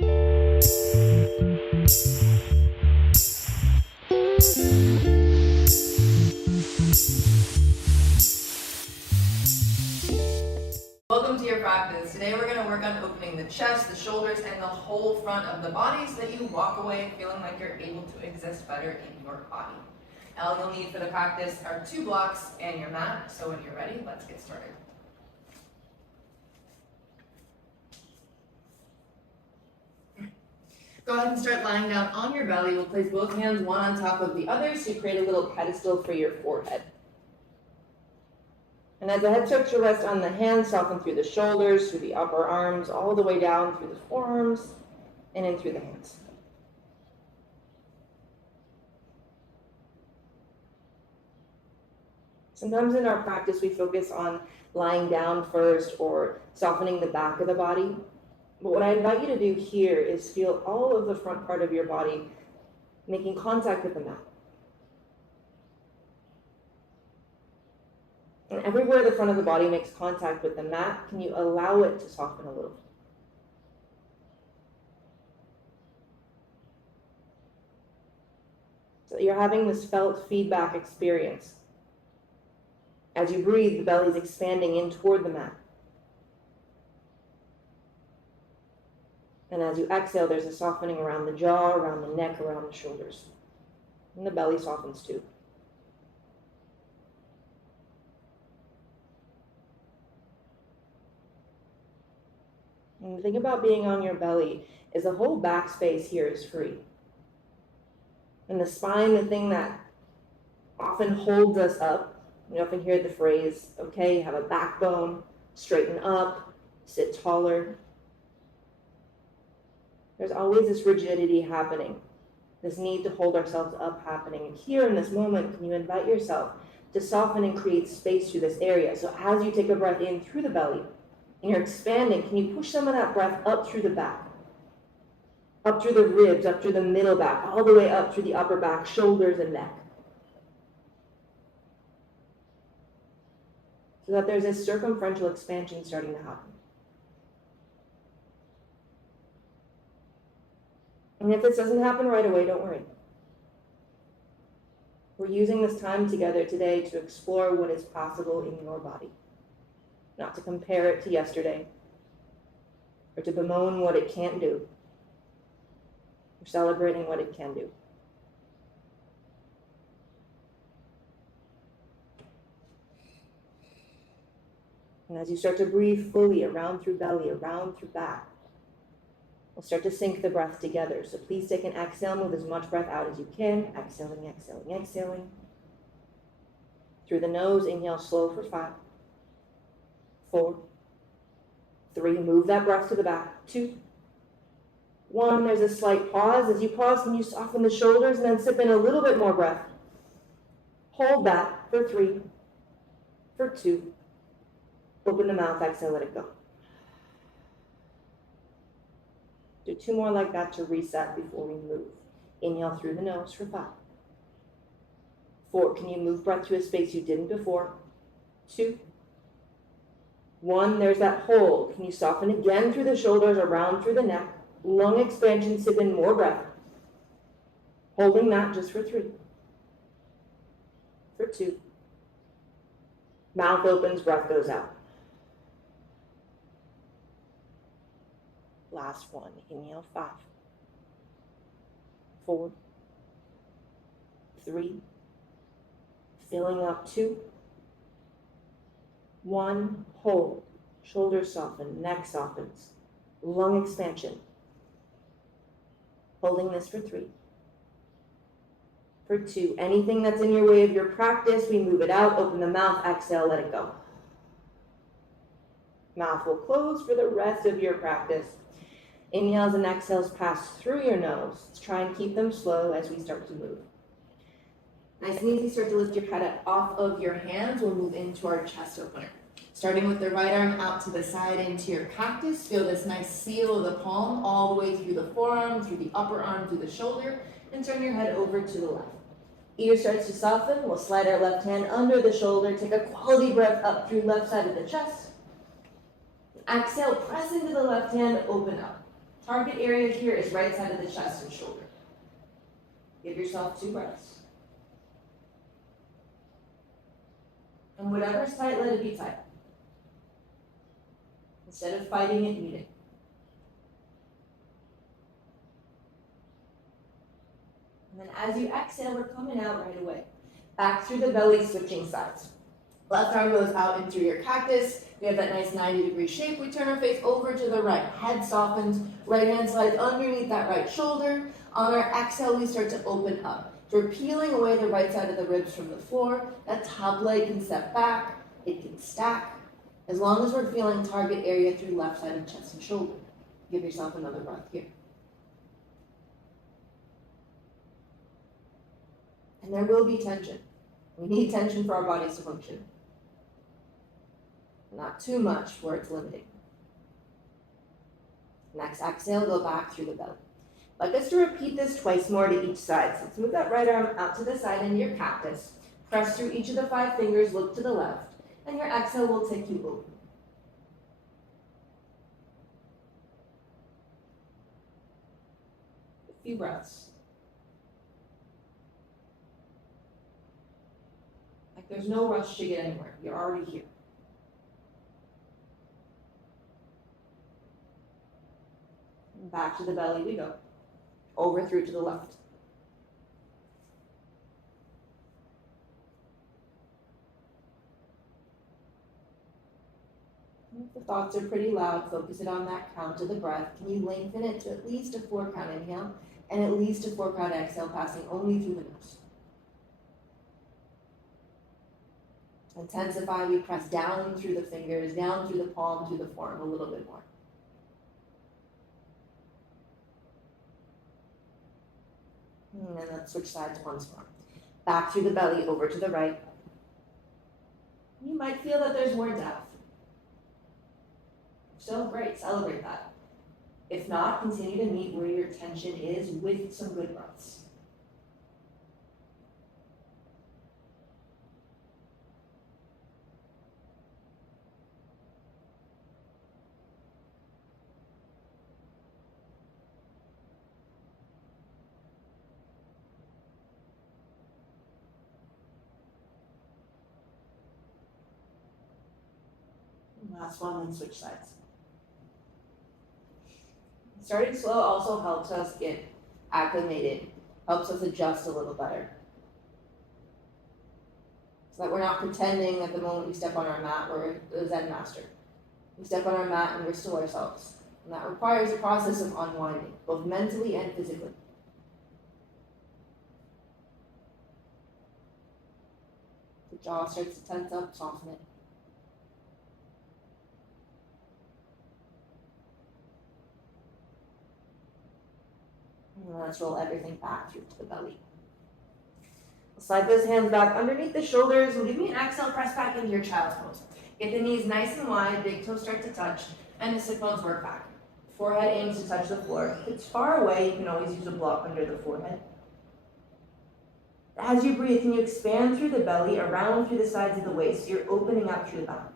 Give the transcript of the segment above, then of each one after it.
Welcome to your practice. Today we're going to work on opening the chest, the shoulders, and the whole front of the body so that you walk away feeling like you're able to exist better in your body. All you'll need for the practice are 2 blocks and your mat. So when you're ready, let's get started. Go ahead and start lying down on your belly. We'll place both hands one on top of the other so you create a little pedestal for your forehead. And as the head starts to rest on the hands, soften through the shoulders, through the upper arms, all the way down through the forearms, and in through the hands. Sometimes in our practice, we focus on lying down first or softening the back of the body. But what I invite you to do here is feel all of the front part of your body making contact with the mat. And everywhere the front of the body makes contact with the mat, can you allow it to soften a little? So that you're having this felt feedback experience. As you breathe, the belly is expanding in toward the mat. And as you exhale, there's a softening around the jaw, around the neck, around the shoulders. And the belly softens too. And the thing about being on your belly is the whole back space here is free. And the spine, the thing that often holds us up, you often hear the phrase, okay, have a backbone, straighten up, sit taller. There's always this rigidity happening, this need to hold ourselves up happening. And here in this moment, can you invite yourself to soften and create space through this area? So as you take a breath in through the belly, and you're expanding, can you push some of that breath up through the back, up through the ribs, up through the middle back, all the way up through the upper back, shoulders and neck. So that there's this circumferential expansion starting to happen. And if this doesn't happen right away, don't worry. We're using this time together today to explore what is possible in your body. Not to compare it to yesterday, or to bemoan what it can't do. We're celebrating what it can do. And as you start to breathe fully around through belly, around through back, we'll start to sync the breath together. So please take an exhale, move as much breath out as you can. Exhaling, exhaling, exhaling. Through the nose, inhale slow for 5, 4, 3, move that breath to the back. 2, 1, there's a slight pause. As you pause, can you soften the shoulders and then sip in a little bit more breath. Hold that for 3, for 2. Open the mouth, exhale, let it go. Do 2 more like that to reset before we move. Inhale through the nose for 5. 4, can you move breath to a space you didn't before? 2, 1, there's that hold. Can you soften again through the shoulders, around through the neck? Lung expansion, sip in more breath. Holding that just for 3. For 2. Mouth opens, breath goes out. Last one. Inhale, 5, 4, 3. Filling up, 2. 1, hold, shoulders soften, neck softens, lung expansion. Holding this for 3, for 2. Anything that's in your way of your practice, we move it out, open the mouth, exhale, let it go. Mouth will close for the rest of your practice. Inhales and exhales pass through your nose. Let's try and keep them slow as we start to move. Nice and easy, start to lift your head up off of your hands. We'll move into our chest opener. Starting with the right arm out to the side into your cactus. Feel this nice seal of the palm all the way through the forearm, through the upper arm, through the shoulder, and turn your head over to the left. Ear starts to soften. We'll slide our left hand under the shoulder. Take a quality breath up through left side of the chest. Exhale, press into the left hand, open up. Target area here is right side of the chest and shoulder. Give yourself 2 breaths. And whatever's tight, let it be tight. Instead of fighting it, meet it. And then as you exhale, we're coming out right away. Back through the belly, switching sides. Left arm goes out and through your cactus. We have that nice 90-degree shape. We turn our face over to the right. Head softens. Right hand slides underneath that right shoulder. On our exhale, we start to open up. So we're peeling away the right side of the ribs from the floor. That top leg can step back. It can stack. As long as we're feeling target area through left side of chest and shoulder. Give yourself another breath here. And there will be tension. We need tension for our bodies to function. Not too much where it's limiting. Next exhale, go back through the belly. Like us to repeat this twice more to each side. So let's move that right arm out to the side into your cactus. Press through each of the 5 fingers, look to the left, and your exhale will take you open. A few breaths. Like there's no rush to get anywhere. You're already here. And back to the belly we go. Over through to the left. If the thoughts are pretty loud, focus it on that count of the breath. Can you lengthen it to at least a 4-count inhale and at least a 4-count exhale, passing only through the nose? Intensify, we press down through the fingers, down through the palm, through the forearm, a little bit more. And then let's switch sides once more. Back through the belly, over to the right. You might feel that there's more depth. So great, celebrate that. If not, continue to meet where your tension is with some good breaths. Last one, then switch sides. Starting slow also helps us get acclimated, helps us adjust a little better. So that we're not pretending that the moment we step on our mat, we're the Zen master. We step on our mat and we're still ourselves. And that requires a process of unwinding, both mentally and physically. The jaw starts to tense up, soften it. And let's roll everything back through to the belly. Slide those hands back underneath the shoulders and give me an exhale, press back into your child's pose. Get the knees nice and wide, big toes start to touch, and the sit bones work back. Forehead aims to touch the floor. If it's far away, you can always use a block under the forehead. As you breathe, can you expand through the belly, around through the sides of the waist, so you're opening up through the back.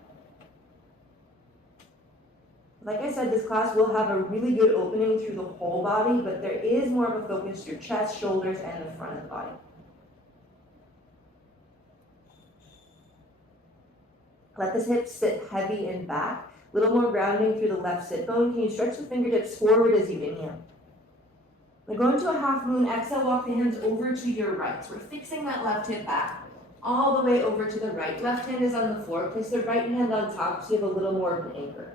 Like I said, this class will have a really good opening through the whole body, but there is more of a focus through chest, shoulders, and the front of the body. Let the hips sit heavy and back. A little more grounding through the left sit bone. Can you stretch the fingertips forward as you inhale? We're going to a half moon. Exhale, walk the hands over to your right. So we're fixing that left hip back all the way over to the right. Left hand is on the floor. Place the right hand on top so you have a little more of an anchor.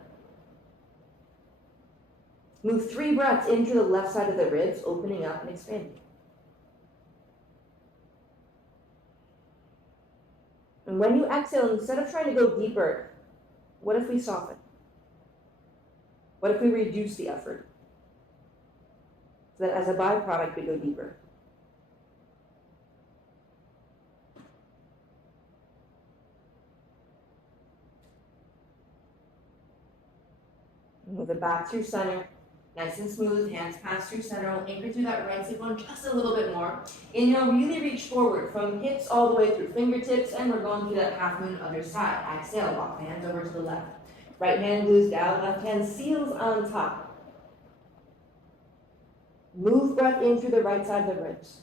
Move 3 breaths into the left side of the ribs, opening up and expanding. And when you exhale, instead of trying to go deeper, what if we soften? What if we reduce the effort? So that as a byproduct, we go deeper. Move it back through center. Nice and smooth, hands pass through center. We'll anchor through that right sit bone just a little bit more. Inhale, really reach forward from hips all the way through fingertips, and we're going through that half moon other side. Exhale, walk the hands over to the left. Right hand glues down, left hand seals on top. Move breath in through the right side of the ribs.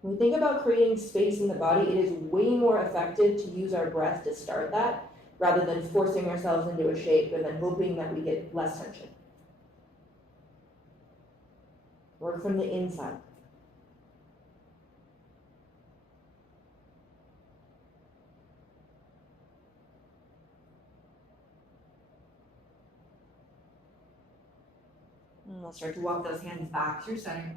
When we think about creating space in the body, it is way more effective to use our breath to start that rather than forcing ourselves into a shape and then hoping that we get less tension. Work from the inside. And we'll start to walk those hands back through center.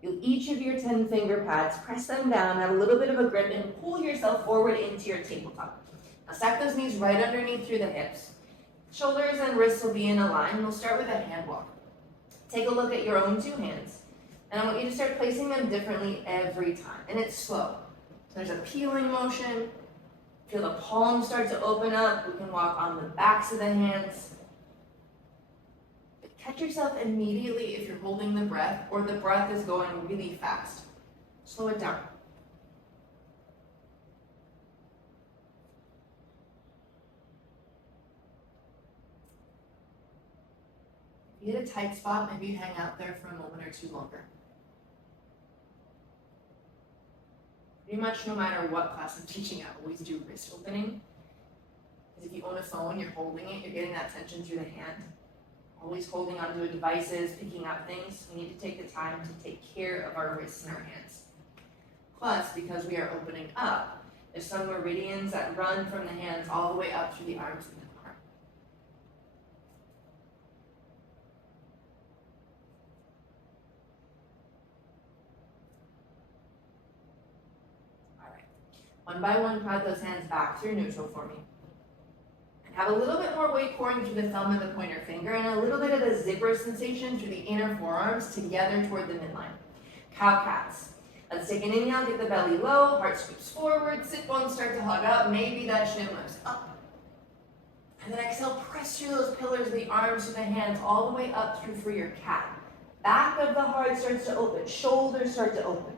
Feel each of your 10 finger pads, press them down, have a little bit of a grip, and pull yourself forward into your tabletop. Now stack those knees right underneath through the hips. Shoulders and wrists will be in a line. We'll start with a hand walk. Take a look at your own two hands. And I want you to start placing them differently every time. And it's slow. So there's a peeling motion. Feel the palms start to open up. We can walk on the backs of the hands. But catch yourself immediately if you're holding the breath or the breath is going really fast. Slow it down. If you hit a tight spot, maybe you hang out there for a moment or two longer. Pretty much no matter what class I'm teaching, I always do wrist opening. Because if you own a phone, you're holding it, you're getting that tension through the hand. Always holding onto devices, picking up things. We need to take the time to take care of our wrists and our hands. Plus, because we are opening up, there's some meridians that run from the hands all the way up through the arms and the arm. One by one, pad those hands back through neutral for me. And have a little bit more weight pouring through the thumb and the pointer finger, and a little bit of the zipper sensation through the inner forearms together toward the midline. Cow cats. Let's take an inhale, get the belly low, heart scoops forward, sit bones start to hug up, maybe that shin lifts up. And then exhale, press through those pillars of the arms to the hands all the way up through for your cat. Back of the heart starts to open, shoulders start to open.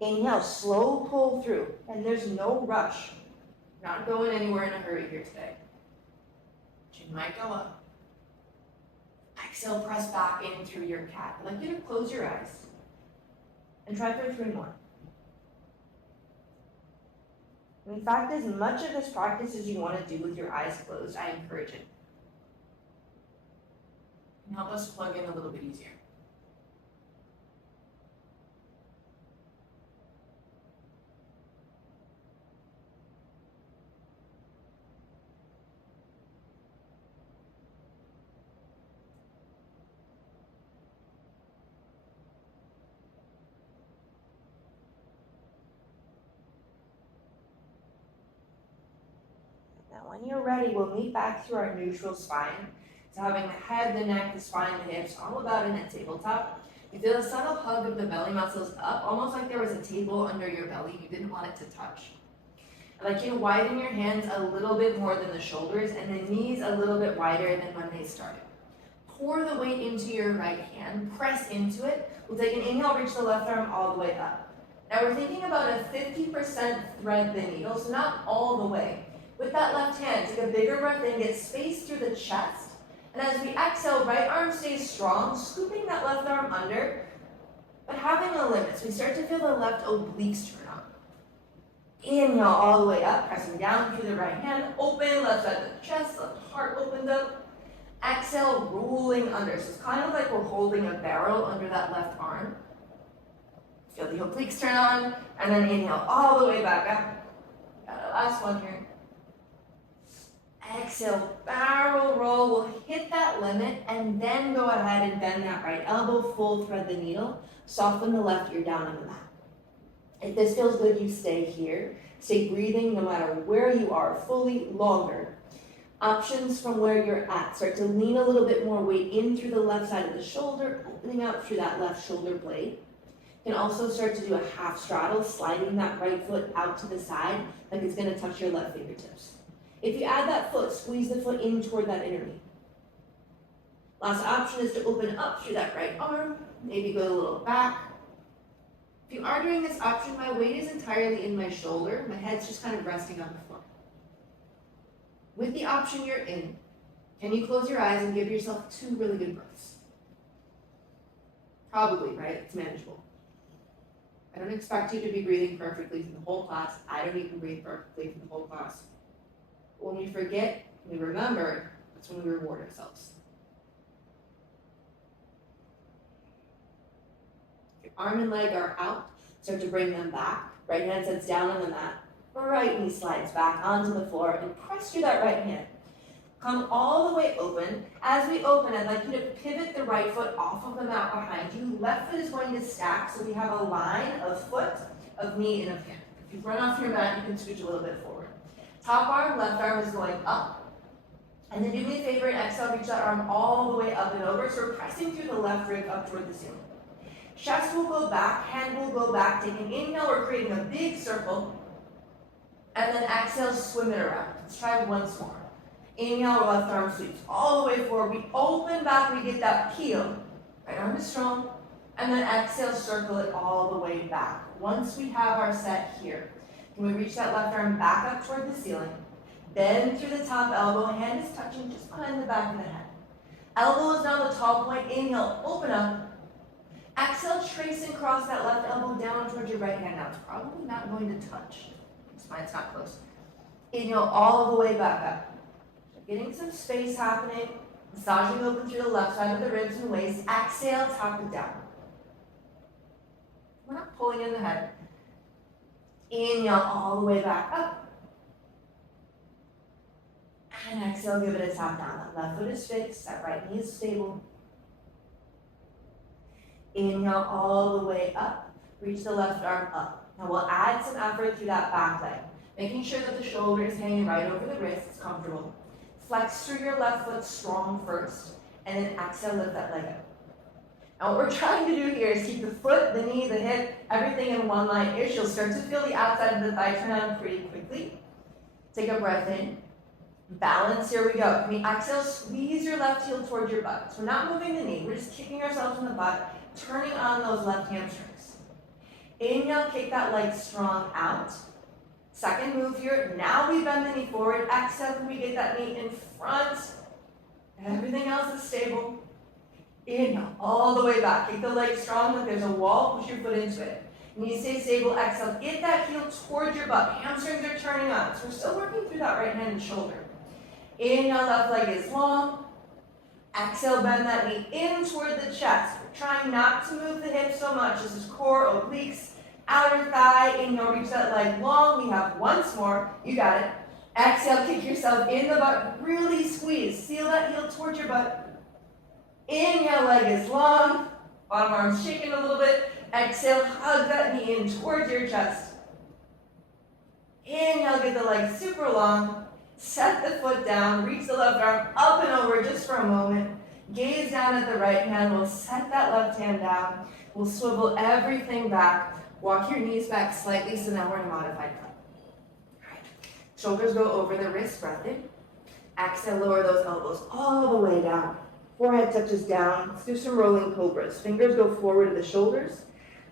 Inhale, slow pull through, and there's no rush. Not going anywhere in a hurry here today. Chin might go up. Exhale, press back in through your cat. I'd like you to close your eyes and try for 3 more. In fact, as much of this practice as you want to do with your eyes closed, I encourage it. And help us plug in a little bit easier. Now, when you're ready, we'll meet back through our neutral spine. So having the head, the neck, the spine, the hips, all about in a tabletop. You feel a subtle hug of the belly muscles up, almost like there was a table under your belly you didn't want it to touch. I'd like you to widen your hands a little bit more than the shoulders and the knees a little bit wider than when they started. Pour the weight into your right hand, press into it. We'll take an inhale, reach the left arm all the way up. Now we're thinking about a 50% thread the needle, so not all the way. With that left hand, take a bigger breath in, get space through the chest. And as we exhale, right arm stays strong, scooping that left arm under, but having a limit. So we start to feel the left obliques turn on. Inhale all the way up, pressing down through the right hand, open, left side of the chest, left heart opens up. Exhale, rolling under. So it's kind of like we're holding a barrel under that left arm. Feel the obliques turn on, and then inhale all the way back up. Got a last one here. Exhale, barrel roll. We'll hit that limit and then go ahead and bend that right elbow, full thread the needle. Soften the left ear down on the mat. If this feels good, you stay here. Stay breathing no matter where you are, fully longer. Options from where you're at. Start to lean a little bit more weight in through the left side of the shoulder, opening up through that left shoulder blade. You can also start to do a half straddle, sliding that right foot out to the side like it's going to touch your left fingertips. If you add that foot, squeeze the foot in toward that inner knee. Last option is to open up through that right arm, maybe go a little back. If you are doing this option, my weight is entirely in my shoulder. My head's just kind of resting on the floor. With the option you're in, you Can you close your eyes and give yourself 2 really good breaths? Probably, right? It's manageable. I don't expect you to be breathing perfectly through the whole class. I don't even breathe perfectly through the whole class. But when we forget, we remember, that's when we reward ourselves. If your arm and leg are out, start to bring them back. Right hand sits down on the mat. Right knee slides back onto the floor and press through that right hand. Come all the way open. As we open, I'd like you to pivot the right foot off of the mat behind you. Left foot is going to stack, so we have a line of foot, of knee, and of hand. If you run off your mat, you can scooch a little bit forward. Top arm, left arm is going up. And then do me a favor and exhale, reach that arm all the way up and over. So we're pressing through the left rib up toward the ceiling. Chest will go back, hand will go back. Take an inhale, we're creating a big circle. And then exhale, swim it around. Let's try once more. Inhale, left arm sweeps all the way forward. We open back, we get that peel. Right arm is strong. And then exhale, circle it all the way back. Once we have our set here, can we reach that left arm back up toward the ceiling? Bend through the top elbow, hand is touching just behind the back of the head. Elbow is now the tall point. Inhale, open up. Exhale, trace and cross that left elbow down towards your right hand. Now it's probably not going to touch. It's fine, it's not close. Inhale all the way back up. Getting some space happening, massaging open through the left side of the ribs and waist. Exhale, tap it down. We're not pulling in the head. Inhale all the way back up. And exhale, give it a tap down. That left foot is fixed, that right knee is stable. Inhale all the way up. Reach the left arm up. Now we'll add some effort through that back leg, making sure that the shoulder is hanging right over the wrist. It's comfortable. Flex through your left foot strong first, and then exhale, lift that leg up. Now what we're trying to do here is keep the foot, the knee, the hip, everything in one line-ish. You'll start to feel the outside of the thigh turn on pretty quickly. Take a breath in. Balance, here we go. Can we exhale, squeeze your left heel towards your butt. So we're not moving the knee, we're just kicking ourselves in the butt, turning on those left hamstrings. Inhale, kick that leg strong out. Second move here, now we bend the knee forward. Exhale, can we get that knee in front? Everything else is stable. Inhale, all the way back. Kick the leg strong, like there's a wall, push your foot into it. Knee stay stable, exhale, get that heel towards your butt. Hamstrings are turning on. So we're still working through that right hand and shoulder. Inhale, left leg is long. Exhale, bend that knee in toward the chest. We're trying not to move the hips so much. This is core, obliques, outer thigh. Inhale, reach that leg long. We have once more. You got it. Exhale, kick yourself in the butt. Really squeeze. Seal that heel towards your butt. Inhale, leg is long. Bottom arm's shaking a little bit. Exhale, hug that knee in towards your chest. Inhale, get the leg super long. Set the foot down. Reach the left arm up and over just for a moment. Gaze down at the right hand. We'll set that left hand down. We'll swivel everything back. Walk your knees back slightly, so now we're in a modified cut. All right. Shoulders go over the wrist, breath in. Exhale, lower those elbows all the way down. Forehead touches down. Let's do some rolling cobras. Fingers go forward to the shoulders.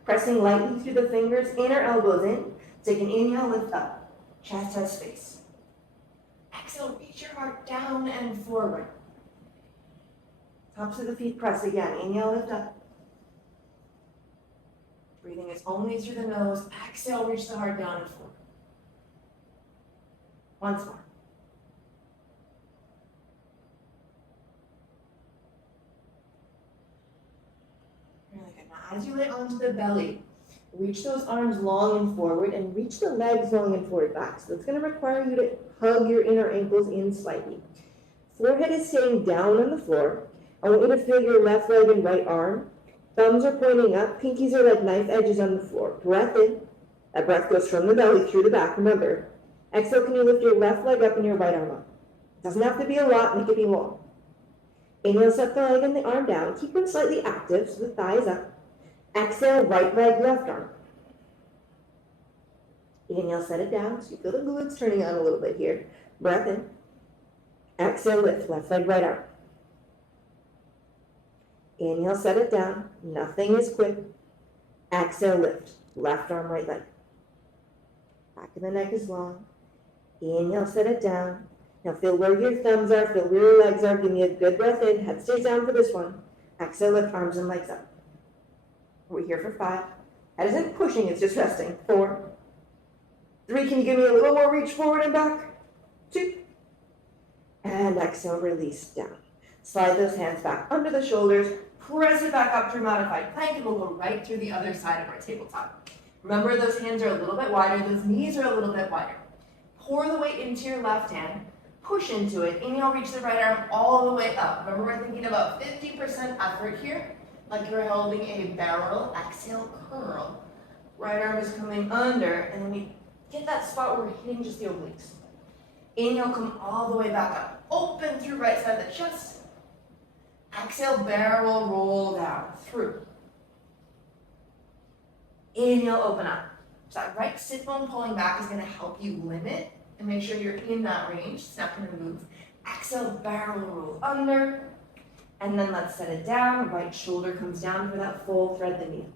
Pressing lightly through the fingers, inner elbows in. Take an inhale, lift up. Chest has space. Exhale, reach your heart down and forward. Tops of the feet press again. Inhale, lift up. Breathing is only through the nose. Exhale, reach the heart down and forward. Once more. Really good. Now, as you lay onto the belly, reach those arms long and forward and reach the legs long and forward back. So it's going to require you to hug your inner ankles in slightly. Forehead is staying down on the floor. I want you to feel your left leg and right arm. Thumbs are pointing up. Pinkies are like knife edges on the floor. Breath in. That breath goes from the belly through the back. Remember. Exhale, can you lift your left leg up and your right arm up? Doesn't have to be a lot. Make it be long. Inhale, set the leg and the arm down. Keep them slightly active so the thigh is up. Exhale, right leg, left arm. Inhale, set it down. So you feel the glutes turning on a little bit here. Breath in. Exhale, lift. Left leg, right arm. Inhale, set it down. Nothing is quick. Exhale, lift. Left arm, right leg. Back of the neck is long. Inhale, set it down. Now feel where your thumbs are, feel where your legs are. Give me a good breath in. Head stays down for this one. Exhale, lift arms and legs up. We're here for 5. Head isn't pushing, it's just resting. 4. 3, can you give me a little more reach forward and back? 2. And exhale, release down. Slide those hands back under the shoulders. Press it back up through modified plank, and we'll go right through the other side of our tabletop. Remember, those hands are a little bit wider, those knees are a little bit wider. Pour the weight into your left hand, push into it. Inhale, reach the right arm all the way up. Remember, we're thinking about 50% effort here, like you're holding a barrel. Exhale, curl. Right arm is coming under, and then we get that spot where we're hitting just the obliques. Inhale, come all the way back up. Open through right side of the chest. Exhale, barrel roll down through. Inhale, open up. So that right sit bone pulling back is going to help you limit and make sure you're in that range. It's not going to move. Exhale, barrel roll under. And then let's set it down. Right shoulder comes down for that full thread the knee.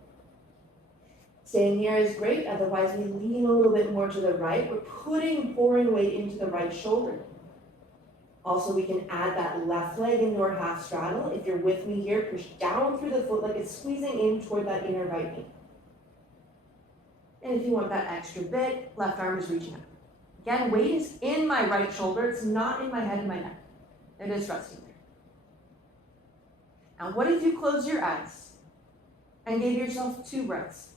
Staying here is great. Otherwise, we lean a little bit more to the right. We're pouring weight into the right shoulder. Also, we can add that left leg into our half straddle. If you're with me here, push down through the foot like it's squeezing in toward that inner right knee. And if you want that extra bit, left arm is reaching up. Again, weight is in my right shoulder. It's not in my head and my neck. It is resting there. Now, what if you close your eyes and gave yourself 2 breaths,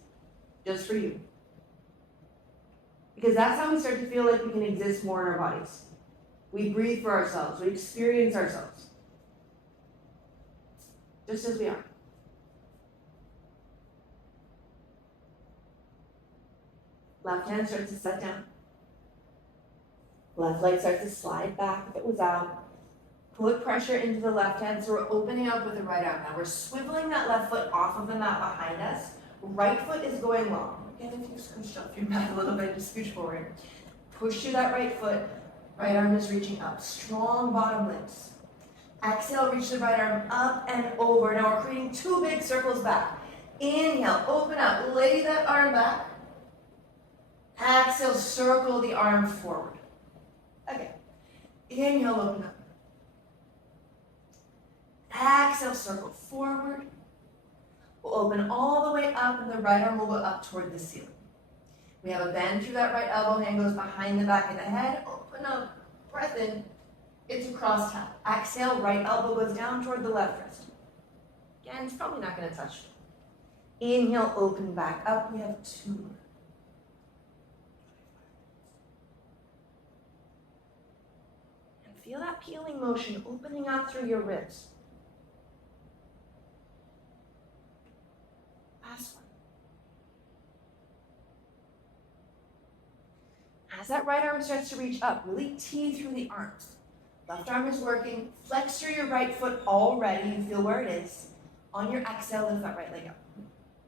just for you? Because that's how we start to feel like we can exist more in our bodies. We breathe for ourselves. We experience ourselves. Just as we are. Left hand starts to set down. Left leg starts to slide back if it was out. Put pressure into the left hand, so we're opening up with the right arm. Now we're swiveling that left foot off of the mat behind us. Right foot is going long. Again, if you scooch up your mat a little bit, just scooch forward. Push through that right foot. Right arm is reaching up. Strong bottom lips. Exhale, reach the right arm up and over. Now we're creating 2 big circles back. Inhale, open up, lay that arm back. Exhale, circle the arm forward. Okay. Inhale, open up. Exhale, circle forward. We'll open all the way up, and the right arm will go up toward the ceiling. We have a bend through that right elbow, hand goes behind the back of the head. Open up, breath in. It's a cross tap. Exhale, right elbow goes down toward the left wrist. Again, it's probably not going to touch. Inhale, open back up. We have 2 more. And feel that peeling motion opening up through your ribs. Last one. As that right arm starts to reach up, really tee through the arms. Left arm is working. Flex through your right foot already. You feel where it is. On your exhale, lift that right leg up.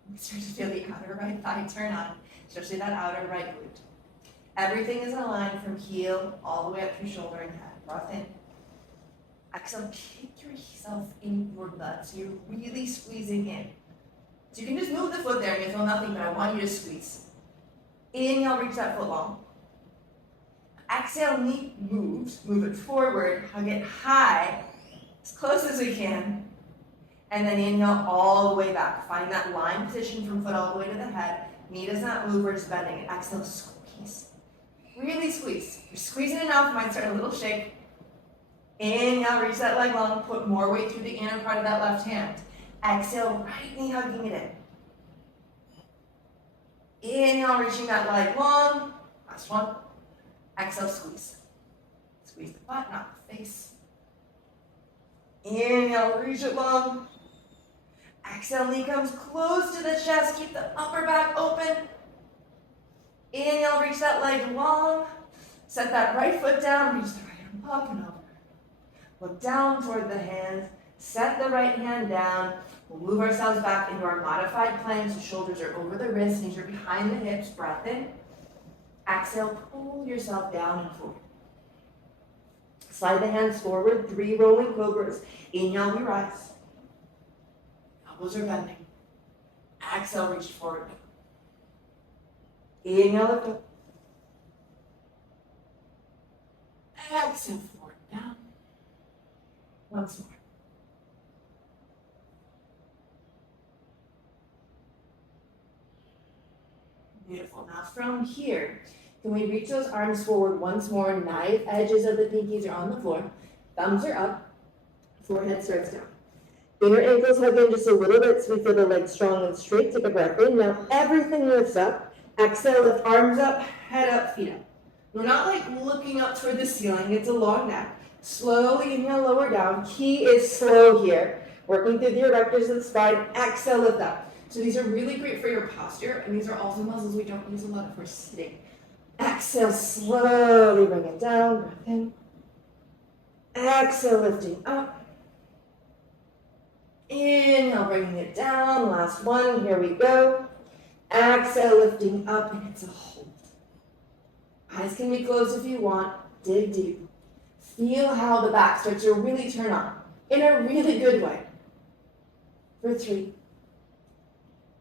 You start to feel the outer right thigh turn on, especially that outer right glute. Everything is in a line from heel all the way up through shoulder and head. Breath in. Exhale, kick yourself in your butt. So you're really squeezing in. So you can just move the foot there and you feel nothing, but I want you to squeeze. Inhale, reach that foot long. Exhale, knee moves, move it forward, hug it high, as close as we can. And then inhale all the way back. Find that line position from foot all the way to the head. Knee does not move, we're just bending it. Exhale, squeeze. Really squeeze. You're squeezing enough, might start a little shake. Inhale, reach that leg long, put more weight through the inner part of that left hand. Exhale, right knee hugging it in. Inhale, reaching that leg long. Last one. Exhale, squeeze. Squeeze the butt, not the face. Inhale, reach it long. Exhale, knee comes close to the chest. Keep the upper back open. Inhale, reach that leg long. Set that right foot down. Reach the right arm up and over. Look down toward the hands. Set the right hand down. We'll move ourselves back into our modified plank. So shoulders are over the wrists, knees are behind the hips. Breath in. Exhale, pull yourself down and forward. Slide the hands forward, 3 rolling cobras. Inhale, we rise. Elbows are bending. Exhale, reach forward. Inhale, lift up. Exhale, forward, down. Once more. Beautiful. Now from here, can we reach those arms forward once more? Knife edges of the pinkies are on the floor. Thumbs are up. Forehead starts down. Inner ankles hug in just a little bit so we feel the legs strong and straight. Take a breath in. Now everything lifts up. Exhale, lift arms up, head up, feet up. We're not like looking up toward the ceiling. It's a long neck. Slowly inhale, lower down. Key is slow here. Working through the erectors of the spine. Exhale, lift up. So these are really great for your posture, and these are also muscles we don't use a lot if we're sitting. Exhale, slowly bring it down. Breath in. Exhale, lifting up. Inhale, bringing it down. Last one. Here we go. Exhale, lifting up, and it's a hold. Eyes can be closed if you want. Dig deep. Feel how the back starts to really turn on in a really good way. For 3.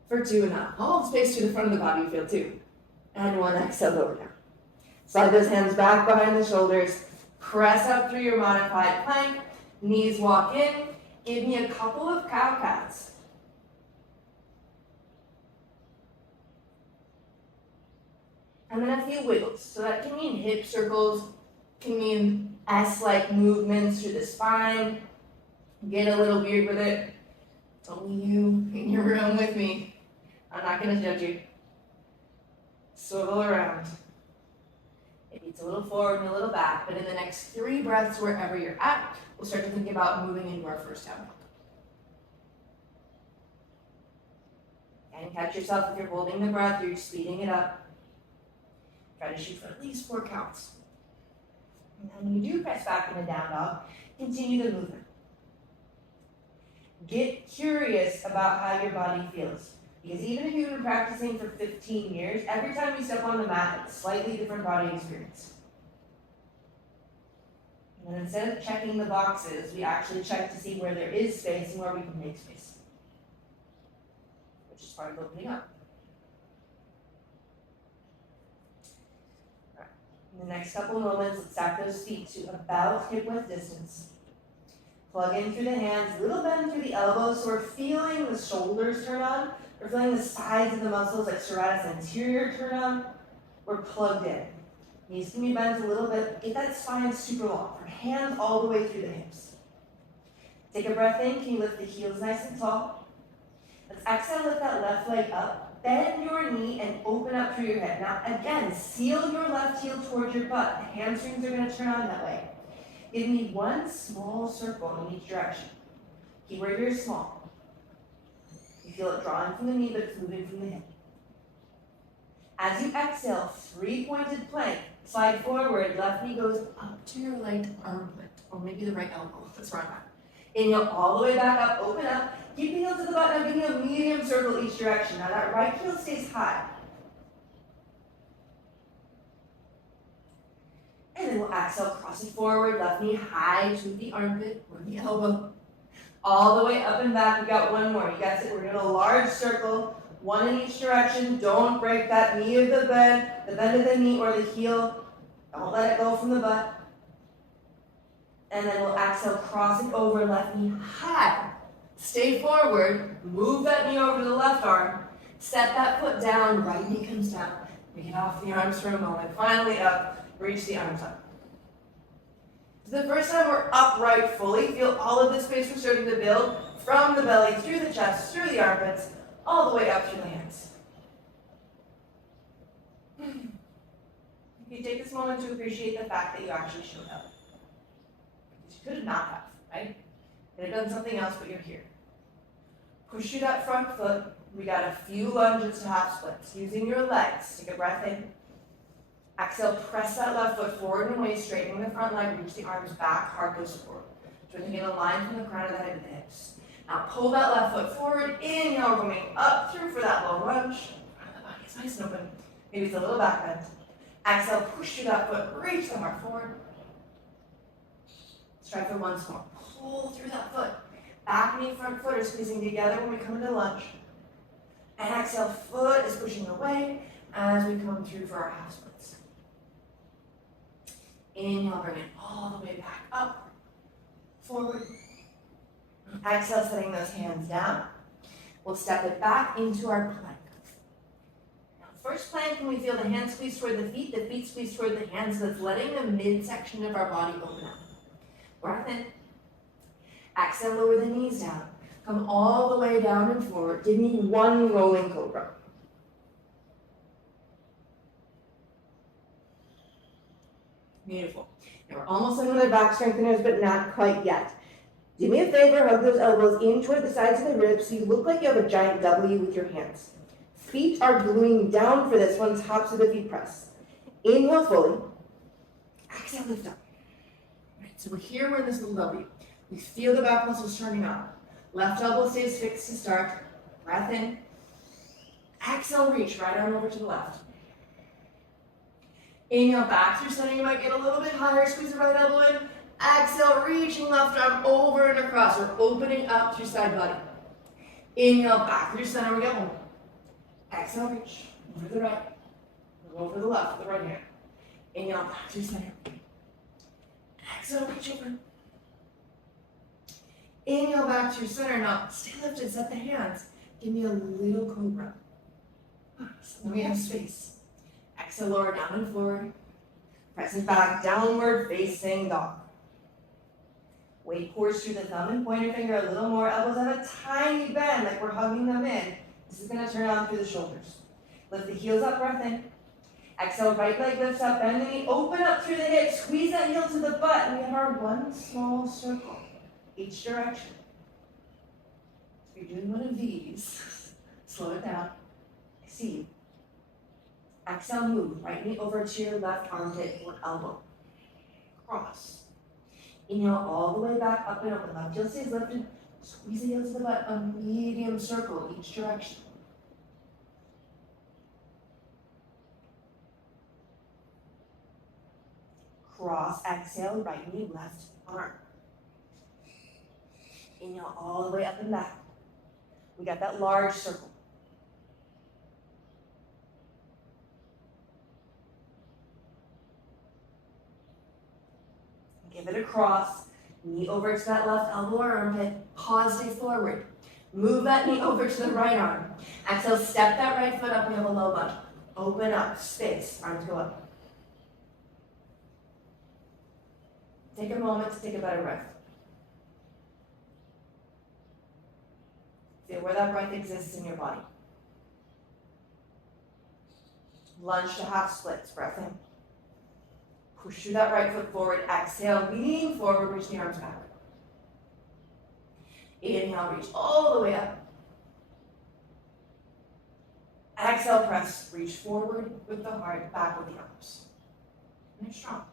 For 2 and up. Hold space to the front of the body, you feel 2. And 1, exhale, lower down. Slide those hands back behind the shoulders. Press up through your modified plank. Knees walk in. Give me a couple of cow-cats. And then a few wiggles. So that can mean hip circles, can mean S-like movements through the spine. Get a little weird with it. It's only you in your room with me. I'm not going to judge you. Swivel around. Maybe it's a little forward and a little back, but in the next 3 breaths, wherever you're at, we'll start to think about moving into our first down dog. And catch yourself if you're holding the breath, you're speeding it up. Try to shoot for at least 4 counts. And then when you do press back into down dog, continue the movement. Get curious about how your body feels. Because even if you've been practicing for 15 years, every time you step on the mat, it's a slightly different body experience. And instead of checking the boxes, we actually check to see where there is space and where we can make space. Which is part of opening up. All right. In the next couple of moments, let's stack those feet to about hip-width distance. Plug in through the hands, little bend through the elbows, so we're feeling the shoulders turn on. We're feeling the sides of the muscles like serratus anterior turn on. We're plugged in. Knees can be bent a little bit. Get that spine super long. From hands all the way through the hips. Take a breath in. Can you lift the heels nice and tall? Let's exhale, lift that left leg up. Bend your knee and open up through your head. Now again, seal your left heel towards your butt. The hamstrings are going to turn on that way. Give me 1 small circle in each direction. Keyword here is small. You feel it drawing from the knee, but it's moving from the hip. As you exhale, 3 pointed plank. Slide forward, left knee goes up to your right armpit, or maybe the right elbow. That's where I'm at. Inhale all the way back up, open up. Keep the heel to the butt. Now give me a medium circle each direction. Now that right heel stays high. And then we'll exhale, cross it forward, left knee high to the armpit or the elbow. All the way up and back. We got 1 more. You guys, we're doing a large circle, 1 in each direction. Don't break that knee of the bend of the knee or the heel. Don't let it go from the butt. And then we'll exhale, cross it over, left knee high. Stay forward, move that knee over to the left arm. Step that foot down, right knee comes down. We get off the arms for a moment. Finally up. Reach the arms up. So the first time we're upright fully, feel all of the space we're starting to build from the belly, through the chest, through the armpits, all the way up through the hands. You take this moment to appreciate the fact that you actually showed up. Because you could not have, right? You could have done something else, but you're here. Push through that front foot. We got a few lunges to half splits. Using your legs, take a breath in. Exhale, press that left foot forward and away, straightening the front leg, reach the arms back, heart goes forward. So we're going to line from the crown of the head to the hips. Now pull that left foot forward, inhale, going up through for that low lunge. Front of the body is nice and open. Maybe it's a little back bend. Exhale, push through that foot, reach the heart forward. Let's try for once more. Pull through that foot. Back knee, front foot are squeezing together when we come into lunge. And exhale, foot is pushing away as we come through for our half splits. Inhale, bring it all the way back up, forward. Exhale, setting those hands down. We'll step it back into our plank. Now, first plank, when we feel the hands squeeze toward the feet squeeze toward the hands, so that's letting the midsection of our body open up. Breath in. Exhale, lower the knees down. Come all the way down and forward. Give me one rolling cobra. Beautiful. Now we're almost done with our back strengtheners, but not quite yet. Do me a favor, hug those elbows in toward the sides of the ribs so you look like you have a giant W with your hands. Feet are gluing down for this one, tops of the feet press. Inhale fully. Exhale, lift up. Right, so we're here, we're in this little W. We feel the back muscles turning up. Left elbow stays fixed to start. Breath in. Exhale, reach, right arm over to the left. Inhale, back through center. You might get a little bit higher. Squeeze the right elbow in. Exhale, reaching left arm over and across. We're opening up through side body. Inhale, back through center. We get one. Exhale, reach. Over to the right. We'll go for the left with the right hand. Inhale, back through center. Exhale, reach over. Inhale, back through center. Now, stay lifted. Set the hands. Give me a little cobra. So then we have space. Exhale, lower down and forward. Pressing back, downward facing dog. Weight pours through the thumb and pointer finger a little more. Elbows have a tiny bend, like we're hugging them in. This is going to turn on through the shoulders. Lift the heels up, breath in. Exhale, right leg lifts up, bend the knee, open up through the hips, squeeze that heel to the butt, and we have our one small circle, each direction. If you're doing one of these, slow it down. I see you. Exhale, move. Right knee over to your left armpit or elbow. Cross. Inhale all the way back, up and open. Left heel stays lifted. Squeeze the heel to the butt. A medium circle each direction. Cross. Exhale, right knee, left arm. Inhale all the way up and back. We got that large circle. Give it a cross, knee over to that left elbow or armpit, pause, stay forward. Move that knee over to the right arm. Exhale, step that right foot up, we have a low lunge. Open up, space, arms go up. Take a moment to take a better breath. Feel where that breath exists in your body. Lunge to half splits, breath in. Push through that right foot forward. Exhale, lean forward, reach the arms back. Inhale, reach all the way up. Exhale, press, reach forward with the heart, back with the arms. Finish strong.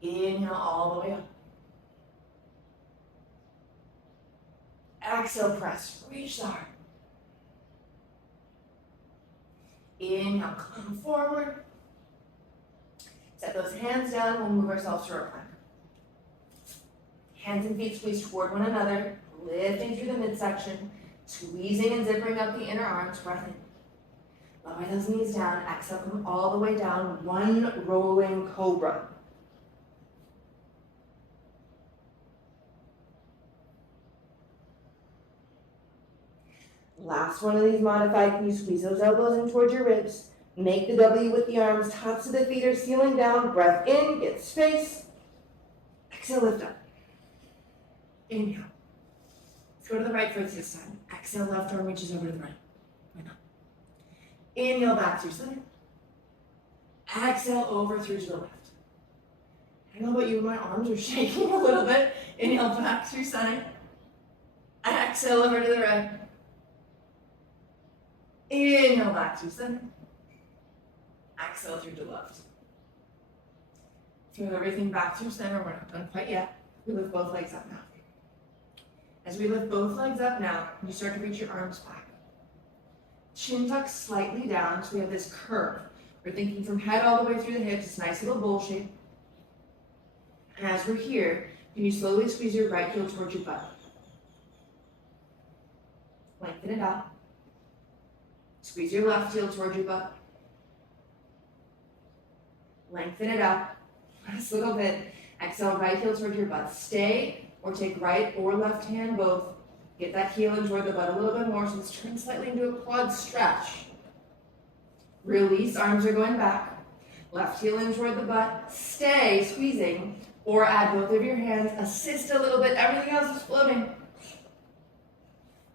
Inhale all the way up. Exhale, press, reach the heart. Inhale, come forward. Set those hands down, we'll move ourselves to our plank. Hands and feet squeeze toward one another, lifting through the midsection, squeezing and zipping up the inner arms, breath in. Lower those knees down, exhale, come all the way down, one rolling cobra. Last one of these modified, can you squeeze those elbows in towards your ribs? Make the W with the arms, tops of the feet are sealing down. Breath in, get space. Exhale, lift up. Inhale. Let's go to the right foot this time. Exhale, left arm reaches over to the right. Right now. Inhale, back through center. Exhale, over through to the left. I don't know about you, my arms are shaking a little bit. Inhale, back through center. Exhale, over to the right. Inhale, back through center. Exhale through to left. Throw everything back through center. We're not done quite yet. We lift both legs up now. As we lift both legs up now, you start to reach your arms back. Chin tuck slightly down, so we have this curve. We're thinking from head all the way through the hips, this nice little bowl shape. And as we're here, can you slowly squeeze your right heel towards your butt? Lengthen it out. Squeeze your left heel towards your butt. Lengthen it out. Press a little bit. Exhale, right heel toward your butt. Stay or take right or left hand, both. Get that heel in toward the butt a little bit more. So let's turn slightly into a quad stretch. Release, arms are going back. Left heel in toward the butt. Stay, squeezing. Or add both of your hands. Assist a little bit. Everything else is floating.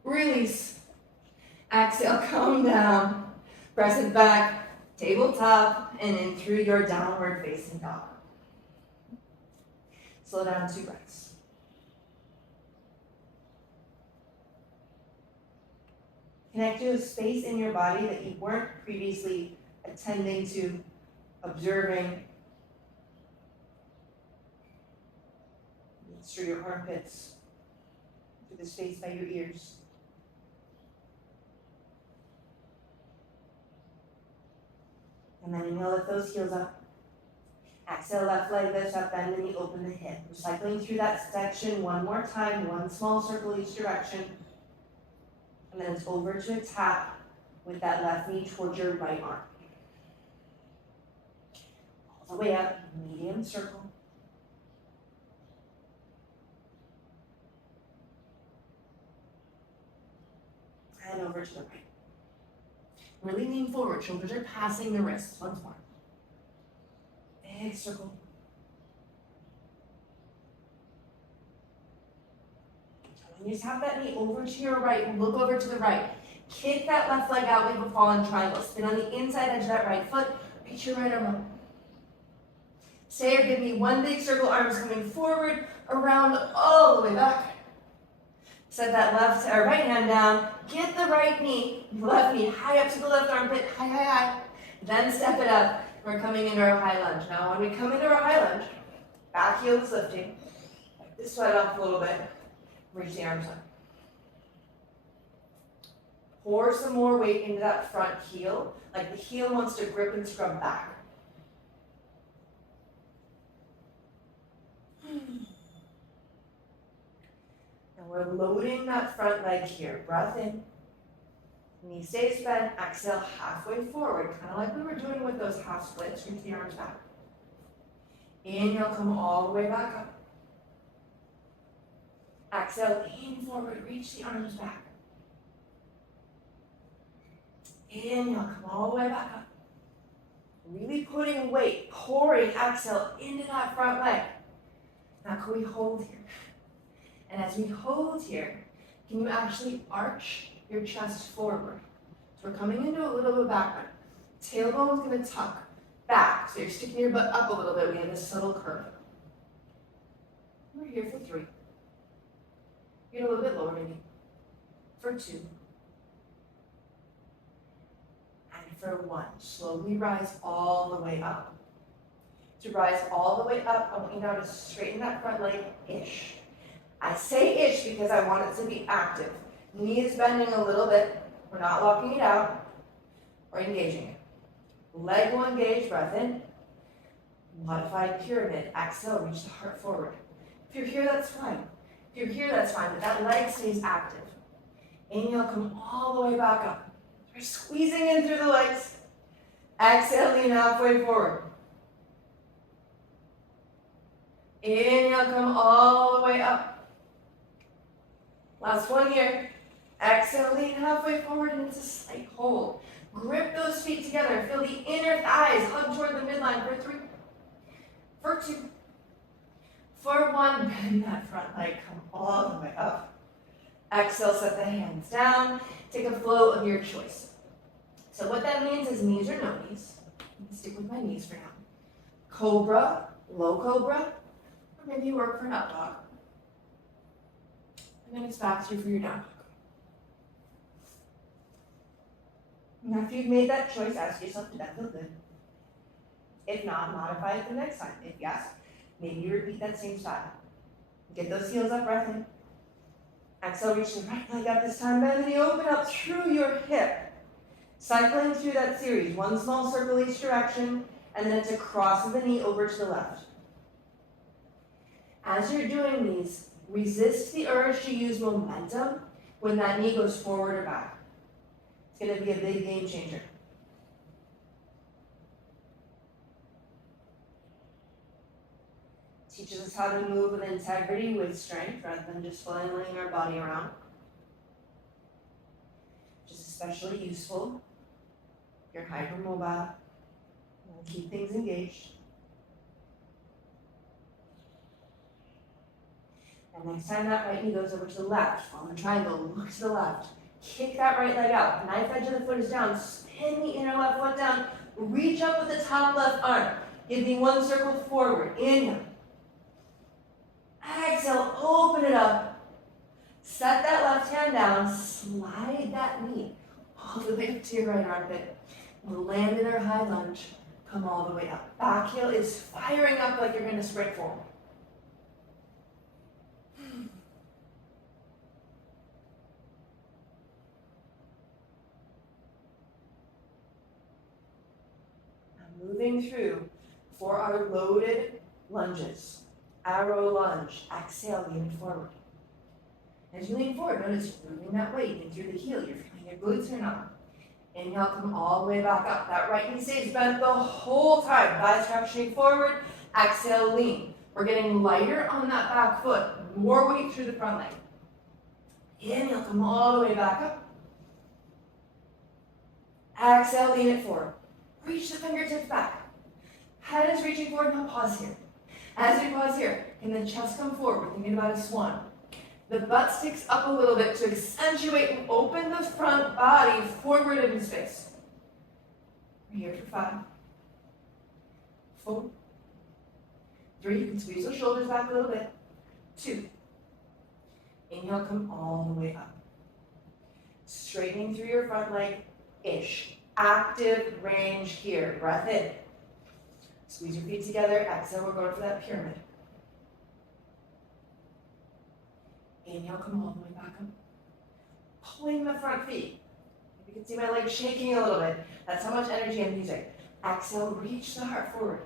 Release. Exhale, come down. Press it back. Tabletop. And in through your downward facing dog. Slow down 2 breaths. Connect to a space in your body that you weren't previously attending to, observing. It's through your armpits, through the space by your ears. And then inhale, lift those heels up. Exhale, left leg lifts up, bend the knee, open the hip. We're cycling through that section one more time, one small circle each direction. And then it's over to a tap with that left knee towards your right arm. All the way up, medium circle. And over to the right. Really lean forward, shoulders are passing the wrists. Once more. Big circle. And you just have that knee over to your right, look over to the right. Kick that left leg out like a fallen triangle. Spin on the inside edge of that right foot. Reach your right arm up. Stay or give me one big circle, arms coming forward, around, all the way back. Set that left or right hand down. Get the right knee, left knee high up to the left armpit, high, high, high. Then step it up. We're coming into our high lunge. Now when we come into our high lunge, back heel is lifting. Wipe the sweat off a little bit. Reach the arms up. Pour some more weight into that front heel, like the heel wants to grip and scrub back. And we're loading that front leg here. Breath in. Knee stays bent. Exhale halfway forward, kind of like we were doing with those half splits. Reach the arms back. Inhale, come all the way back up. Exhale, lean forward, reach the arms back. Inhale, come all the way back up. Really putting weight, pouring exhale into that front leg. Now can we hold here? And as we hold here, can you actually arch your chest forward? So we're coming into a little bit back bend. Tailbone's gonna tuck back. So you're sticking your butt up a little bit. We have this subtle curve. We're here for 3. Get a little bit lower maybe. For 2. And for 1. Slowly rise all the way up. To rise all the way up, I want you now to straighten that front leg-ish. I say ish because I want it to be active. Knee is bending a little bit. We're not locking it out or engaging it. Leg will engage, breath in. Modified pyramid. Exhale, reach the heart forward. If you're here, that's fine. If you're here, that's fine, but that leg stays active. Inhale, come all the way back up. We're squeezing in through the legs. Exhale, lean halfway forward. Inhale, come all the way up. Last one here. Exhale, lean halfway forward and it's a slight hold. Grip those feet together. Feel the inner thighs hug toward the midline for 3. For 2. For 1, bend that front leg, come all the way up. Exhale, set the hands down. Take a flow of your choice. So what that means is knees or no knees. I'm gonna stick with my knees for now. Cobra, low cobra, or maybe you work for an up dog. And then it's back to you for your down dog. And after you've made that choice, ask yourself, did that feel good? If not, modify it the next time. If yes, maybe you repeat that same style. Get those heels up, breath in. Exhale, reach the right leg up this time. Bend the knee, open up through your hip. Cycling through that series. 1 small circle each direction, and then it's a cross of the knee over to the left. As you're doing these, resist the urge to use momentum when that knee goes forward or back. It's going to be a big game changer. Teaches us how to move with integrity, with strength, rather than just flailing our body around. Which is especially useful if you're hypermobile. And keep things engaged. And next time that right knee goes over to the left, follow the triangle, look to the left. Kick that right leg out. Knife edge of the foot is down. Spin the inner left foot down. Reach up with the top left arm. Give me one circle forward. Inhale. Exhale, open it up. Set that left hand down. Slide that knee all the way up to your right armpit. We'll land in our high lunge. Come all the way up. Back heel is firing up like you're going to sprint forward. Now moving through for our loaded lunges. Arrow lunge. Exhale, lean forward. As you lean forward, notice you're moving that weight in through the heel. You're feeling your glutes are not. Inhale, come all the way back up. That right knee stays bent the whole time. Thighs tractioning forward. Exhale, lean. We're getting lighter on that back foot. More weight through the front leg. Inhale, come all the way back up. Exhale, lean it forward. Reach the fingertips back. Head is reaching forward. Now pause here. As we pause here, can the chest come forward? We're thinking about a swan. The butt sticks up a little bit to accentuate and open the front body forward into space. We're here for 5, 4, 3. You can squeeze those shoulders back a little bit. 2. Inhale, come all the way up. Straightening through your front leg-ish. Active range here. Breath in. Squeeze your feet together. Exhale, we're going for that pyramid. Inhale, come all the way back up. Pulling the front feet. You can see my legs shaking a little bit. That's how much energy I'm using. Exhale, reach the heart forward.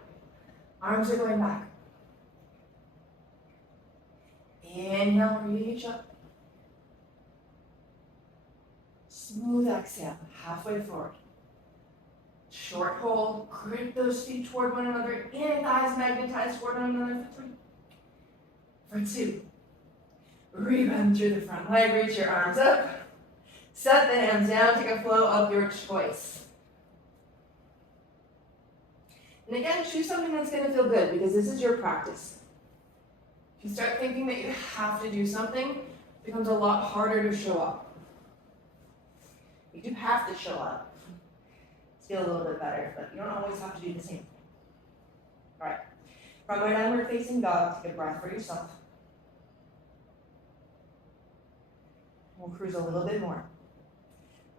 Arms are going back. Inhale, reach up. Smooth exhale, halfway forward. Short hold, grip those feet toward one another. Inner thighs magnetize toward one another for 3. For 2. Rebend through the front leg, reach your arms up. Set the hands down, take a flow of your choice. And again, choose something that's going to feel good because this is your practice. If you start thinking that you have to do something, it becomes a lot harder to show up. You do have to show up. Feel a little bit better, but you don't always have to do the same thing. All right. From our downward facing dog, take a breath for yourself. We'll cruise a little bit more.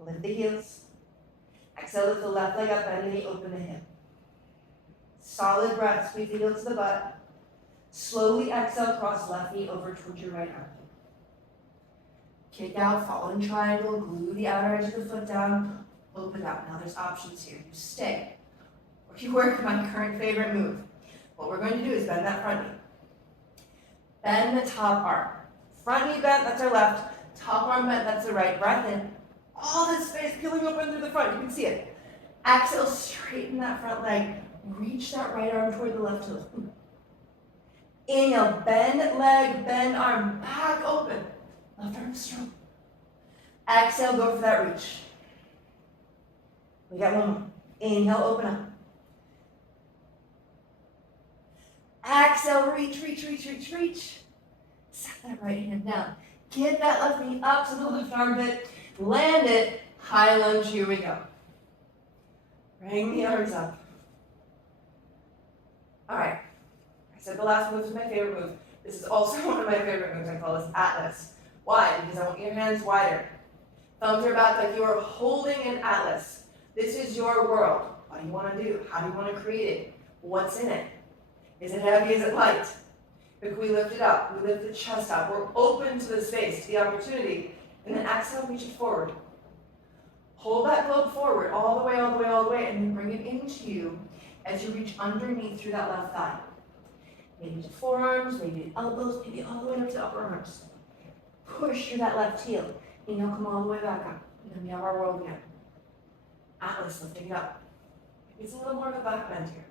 Lift the heels. Exhale, lift the left leg up, bend the knee, open the hip. Solid breath, squeeze the heel to the butt. Slowly exhale, cross left knee over towards your right arm. Kick out, fallen triangle, glue the outer edge of the foot down. Open up. Now there's options here. You stay. Or you work my current favorite move. What we're going to do is bend that front knee. Bend the top arm. Front knee bent, that's our left. Top arm bent, that's the right. Breath in. All this space peeling open through the front. You can see it. Exhale, straighten that front leg. Reach that right arm toward the left heel. Inhale, bend leg, bend arm. Back open. Left arm strong. Exhale, go for that reach. We got one more. Inhale, open up. Exhale, reach, reach, reach, reach, reach. Set that right hand down. Get that left knee up to the left armpit. Land it. High lunge, here we go. Bring the arms up. All right. I said the last move is my favorite move. This is also one of my favorite moves. I call this Atlas. Why? Because I want your hands wider. Thumbs are back like you are holding an atlas. This is your world. What do you want to do? How do you want to create it? What's in it? Is it heavy? Is it light? If we lift it up, we lift the chest up. We're open to the space, to the opportunity. And then exhale, reach it forward. Hold that globe forward all the way, all the way, all the way, and then bring it into you as you reach underneath through that left thigh. Maybe to forearms, maybe to elbows, maybe all the way up to upper arms. Push through that left heel. Inhale, come all the way back up. And then we have our world again. Atlas, lifting it up. Maybe it's a little more of a back bend here.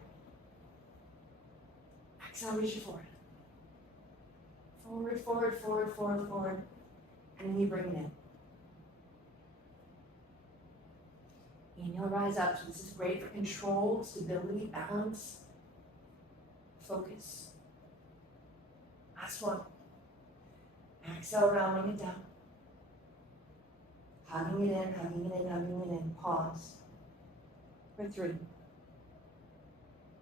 Exhale, reach it forward. Forward, forward, forward, forward, forward. And then you bring it in. Inhale, rise up. So this is great for control, stability, balance, focus. Last one. Exhale, rounding it down. Hugging it in, hugging it in, hugging it in. Pause. For 3.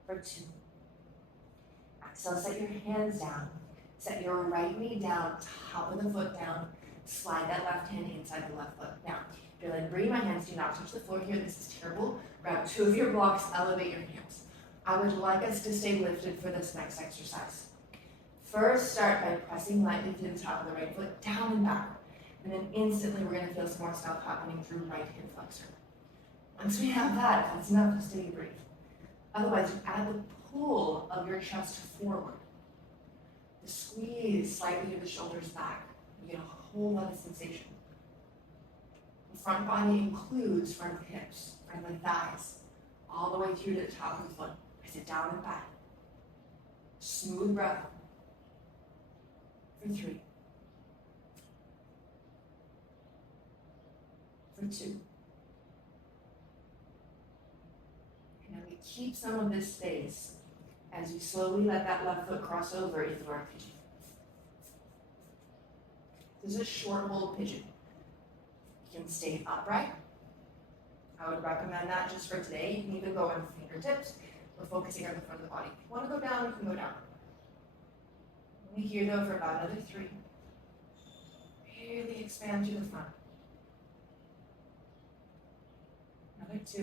For 2. Exhale, set your hands down. Set your right knee down, top of the foot down. Slide that left hand inside the left foot. Now, if you're like, Bree, my hands do not touch the floor here. This is terrible. Grab 2 of your blocks, elevate your hands. I would like us to stay lifted for this next exercise. First, start by pressing lightly to the top of the right foot, down and back. And then instantly, we're going to feel some more stuff happening through right hip flexor. Once we have that, if that's enough, just take a breathe. Otherwise, you add the pull of your chest forward. The squeeze slightly to the shoulders back. You get a whole lot of sensation. The front body includes front of the hips, front of the thighs, all the way through to the top of the foot. Press it down and back. Smooth breath. For 3. For 2. Now we keep some of this space as you slowly let that left foot cross over into our pigeon. This is a short hold pigeon. You can stay upright. I would recommend that just for today. You can even go on fingertips. We're focusing on the front of the body. If you want to go down, you can go down. Only here though for about another 3. Really expand through the front. Another 2.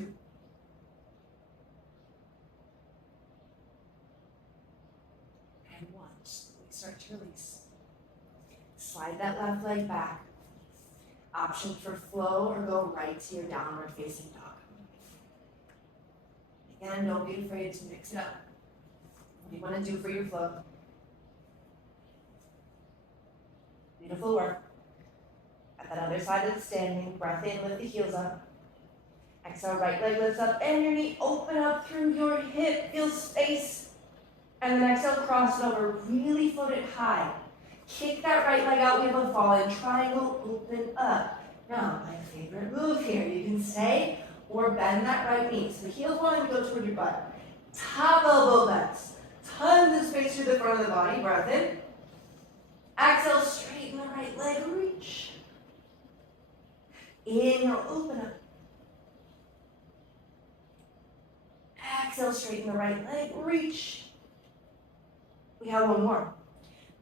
And 1. Slowly start to release. Slide that left leg back. Option for flow or go right to your downward facing dog. Again, don't be afraid to mix it up. What do you want to do for your flow? Beautiful work. At that other side of the standing, breath in, lift the heels up. Exhale, right leg lifts up, and your knee open up through your hip, feel space. And then exhale, cross it over, really float it high. Kick that right leg out, we have a fallen triangle, open up. Now, my favorite move here, you can stay or bend that right knee. So the heels want to go toward your butt. Top elbow bends. Tons of space through the front of the body, breath in. Exhale, straighten the right leg, reach. Inhale, open up. Exhale, straighten the right leg, reach. We have one more.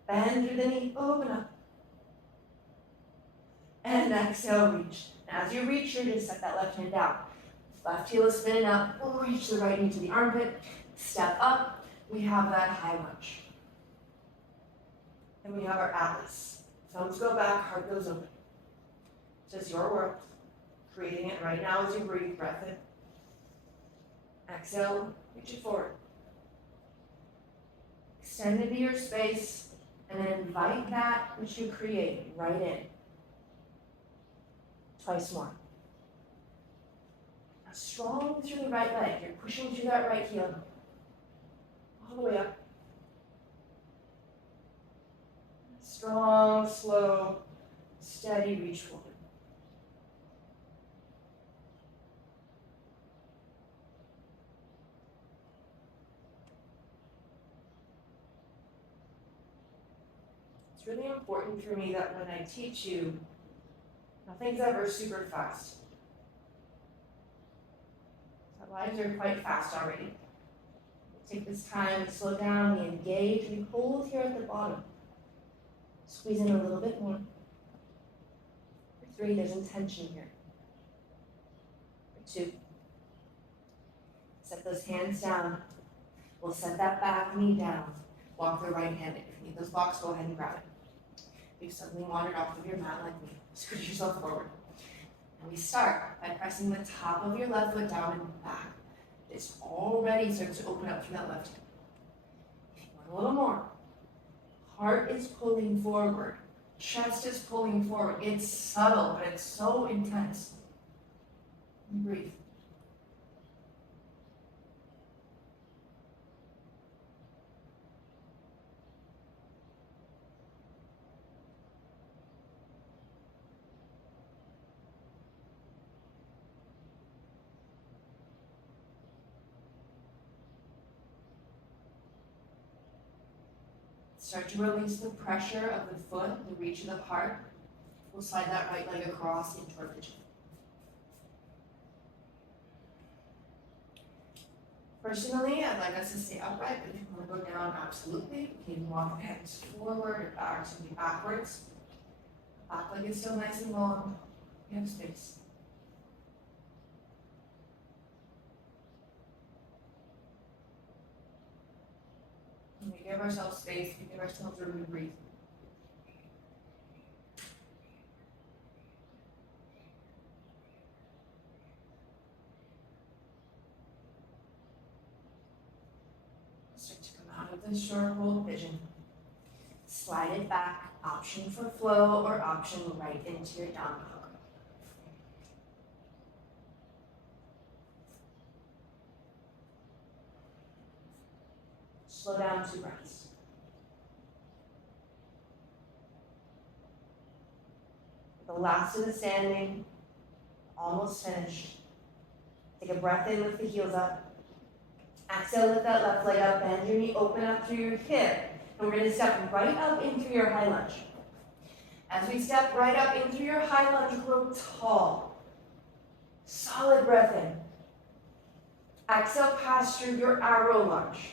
Bend through the knee, open up. And exhale, reach. And as you reach, you're going to set that left hand down. Left heel is spinning up, reach the right knee to the armpit, step up. We have that high lunge. And we have our atlas. Thumbs go back, heart goes open. Just your work. Creating it right now as you breathe, breath in. Exhale, reach it forward. Extend into your space, and then invite that which you create right in. Twice more. Now strong through the right leg. You're pushing through that right heel. All the way up. Strong, slow, steady reach forward. It's really important for me that when I teach you, nothing's ever super fast. Our lives are quite fast already. We take this time, we slow down, we engage, we hold here at the bottom. Squeeze in a little bit more. For 3, there's intention here. For 2, set those hands down. We'll set that back knee down. Walk the right hand in. If you need those blocks, go ahead and grab it. If you've suddenly wandered off of your mat like me, scoot yourself forward. And we start by pressing the top of your left foot down and back. This already starts to open up through that left hip. If you want a little more, heart is pulling forward, chest is pulling forward. It's subtle, but it's so intense. And breathe. Start to release the pressure of the foot, the reach of the heart. We'll slide that right leg across into our pigeon. Personally, I'd like us to stay upright, but if you want to go down, absolutely. You can walk the hands forward or back, something backwards. Back leg is still nice and long. You have space. And we give ourselves space, we give ourselves room to breathe. Start to come out of this short hold pigeon. Slide it back, option for flow or option right into your down dog. Slow down 2 breaths. The last of the standing, almost finished. Take a breath in, lift the heels up. Exhale, lift that left leg up, bend your knee, open up through your hip. And we're going to step right up in through your high lunge. As we step right up in through your high lunge, grow tall. Solid breath in. Exhale, pass through your arrow lunge.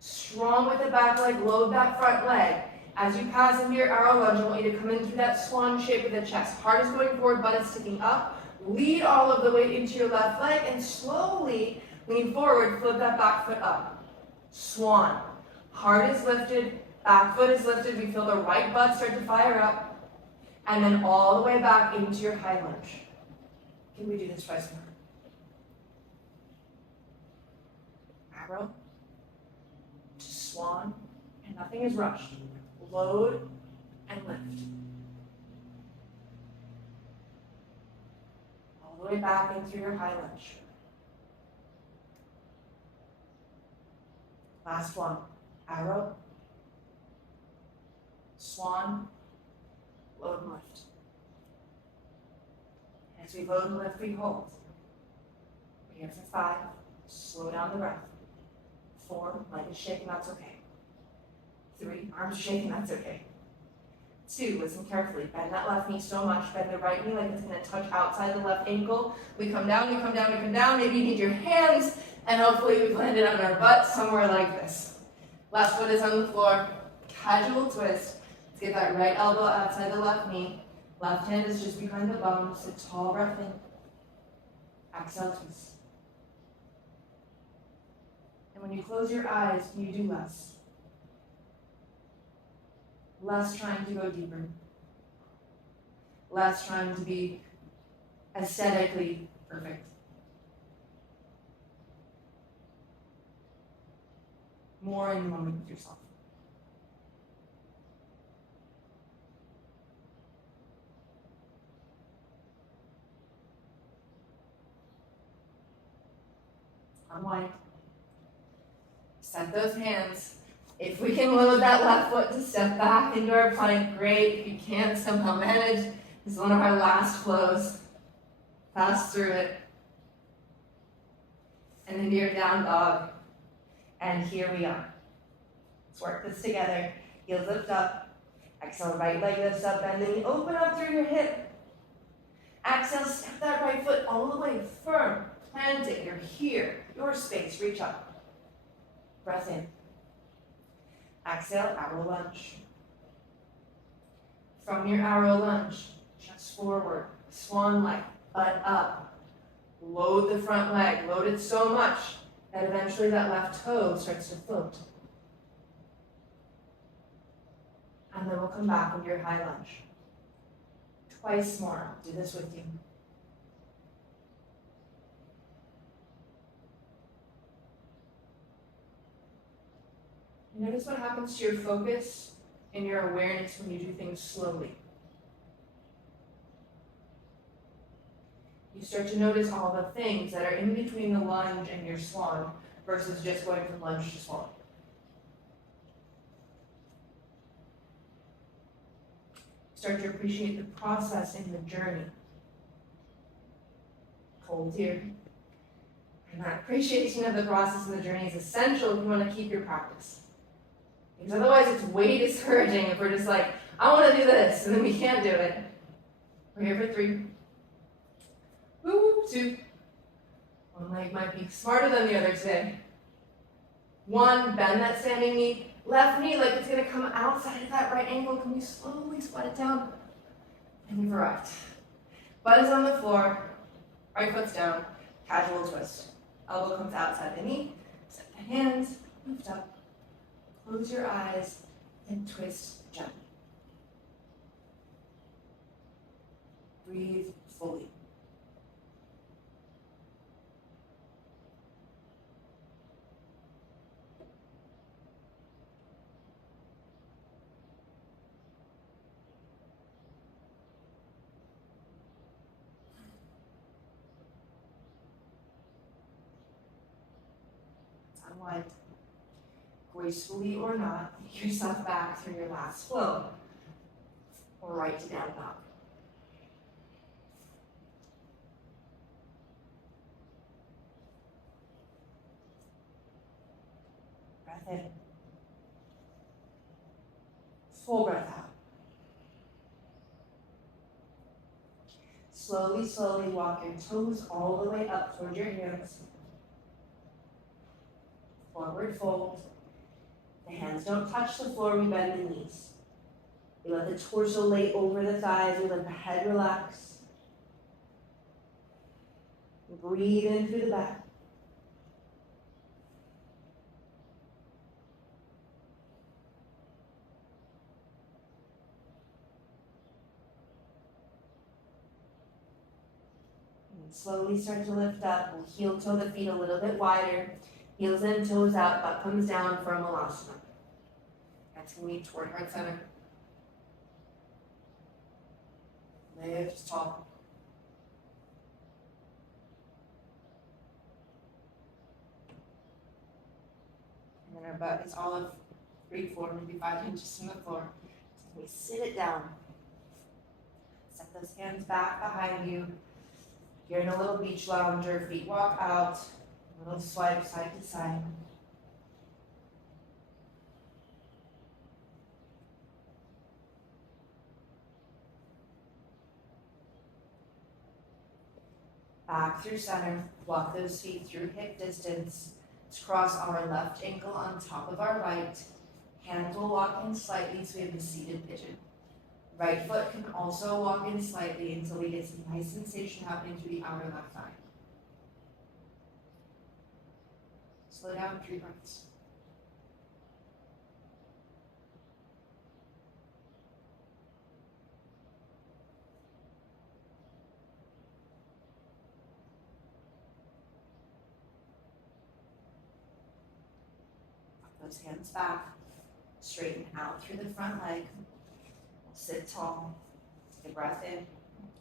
Strong with the back leg, load that front leg. As you pass into your arrow lunge, I want you to come in through that swan shape of the chest. Heart is going forward, butt is sticking up. Lead all of the way into your left leg and slowly lean forward, flip that back foot up. Swan. Heart is lifted, back foot is lifted. We feel the right butt start to fire up. And then all the way back into your high lunge. Can we do this twice more? Arrow. To swan. And nothing is rushed. Load and lift. All the way back into your high lunge. Last one. Arrow. Swan. Load and lift. As we load and lift, we hold. We're here for 5. Slow down the breath. 4. Leg is shaking, that's okay. 3. Arms shaking, that's okay. 2. Listen carefully. Bend that left knee so much. Bend the right knee like it's going to touch outside the left ankle. We come down, we come down, we come down. Maybe you need your hands, and hopefully we've landed on our butt somewhere like this. Left foot is on the floor. Casual twist. Let's get that right elbow outside the left knee. Left hand is just behind the bum. So tall breath in. Exhale, twist. And when you close your eyes, you do less. Less trying to go deeper. Less trying to be aesthetically perfect. More in the moment with yourself. Unwind. Set those hands. If we can load that left foot to step back into our plank, great. If you can't somehow manage, this is one of our last flows. Pass through it. And into your down dog. And here we are. Let's work this together. Heels lift up. Exhale, right leg lifts up, and then you open up through your hip. Exhale, step that right foot all the way firm. Plant it. You're here. Your space. Reach up. Breath in. Exhale, arrow lunge. From your arrow lunge, chest forward, swan leg, butt up. Load the front leg. Load it so much that eventually that left toe starts to float. And then we'll come back into your high lunge. Twice more. I'll do this with you. Notice what happens to your focus and your awareness when you do things slowly. You start to notice all the things that are in between the lunge and your swan versus just going from lunge to swan. Start to appreciate the process and the journey. Hold here. And that appreciation of the process and the journey is essential if you want to keep your practice. Because otherwise it's way discouraging if we're just like, I want to do this, and then we can't do it. We're here for 3. Woo, 2. One leg might be smarter than the other today. 1, bend that standing knee. Left knee like it's gonna come outside of that right ankle. Can we slowly squat it down? And we've arrived. Butt is on the floor, right foot's down, casual twist. Elbow comes outside the knee, set the hands, lift up, close your eyes, and twist gently. Breathe fully. Unwind. Gracefully or not, take yourself back through your last flow, or right to down dog. Breath in. Full breath out. Slowly, slowly walk your toes all the way up toward your hands. Forward fold. The hands don't touch the floor, we bend the knees. We let the torso lay over the thighs, we let the head relax. Breathe in through the back. And slowly start to lift up. We'll heel toe the feet a little bit wider. Heels in, toes out, butt comes down for a malasana. That's going to be toward heart center. Lift tall. And then our butt is all of 3-4, maybe 5 inches from the floor. So we sit it down. Set those hands back behind you. You're in a little beach lounger, feet walk out. A little swipe side to side. Back through center, walk those feet through hip distance. Let's cross our left ankle on top of our right. Hands will walk in slightly so we have the seated pigeon. Right foot can also walk in slightly until we get some nice sensation happening through the outer left thigh. Slow down 3 breaths. Those hands back, straighten out through the front leg, sit tall, take a breath in,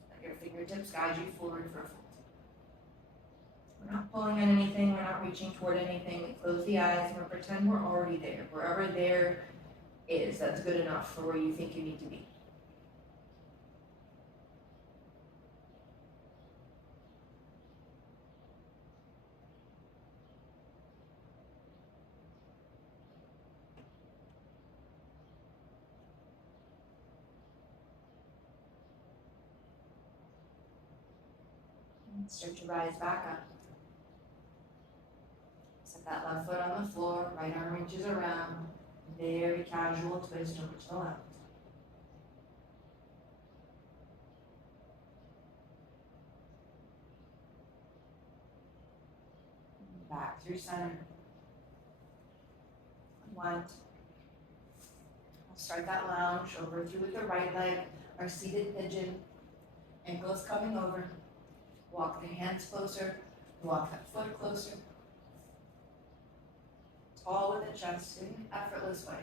let your fingertips guide you forward for a fold. We're not pulling on anything, we're not reaching toward anything, we close the eyes and we pretend we're already there. Wherever there is, that's good enough for where you think you need to be. Start to rise back up. Set that left foot on the floor, right arm reaches around. Very casual twist over to the left. Back through center. Unwind. We'll start that lounge over through with the right leg, our seated pigeon. Ankles coming over. Walk the hands closer, walk that foot closer. Tall with the chest in an effortless way.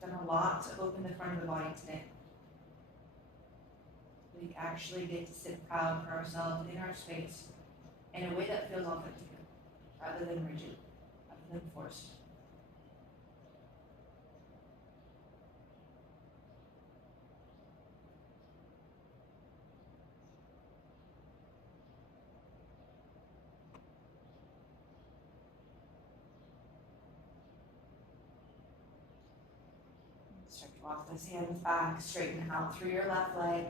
Done a lot to open the front of the body today. We actually get to sit proud for ourselves in our space in a way that feels authentic, rather than rigid, rather than forced. Walk those hands back, straighten out through your left leg.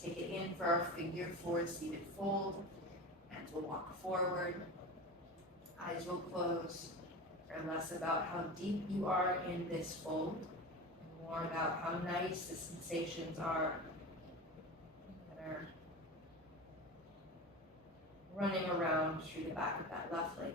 Take it in for our figure four seated fold. Hands will walk forward. Eyes will close. Care less about how deep you are in this fold, and more about how nice the sensations are that are running around through the back of that left leg.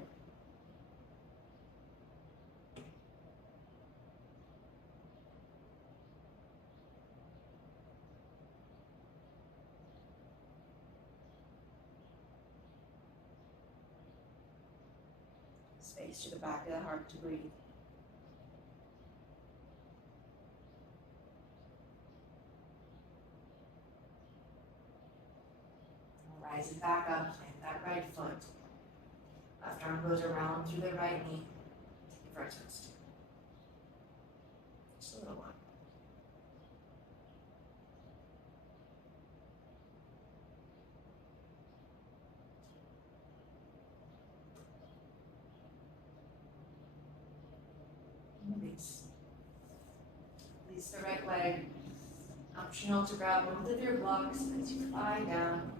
Space to the back of the heart to breathe. Rise it back up, plant that right foot. Left arm goes around through the right knee. Take it for a twist. Just a little one. Release. Release the right leg. Optional to grab both of your blocks as you lie down.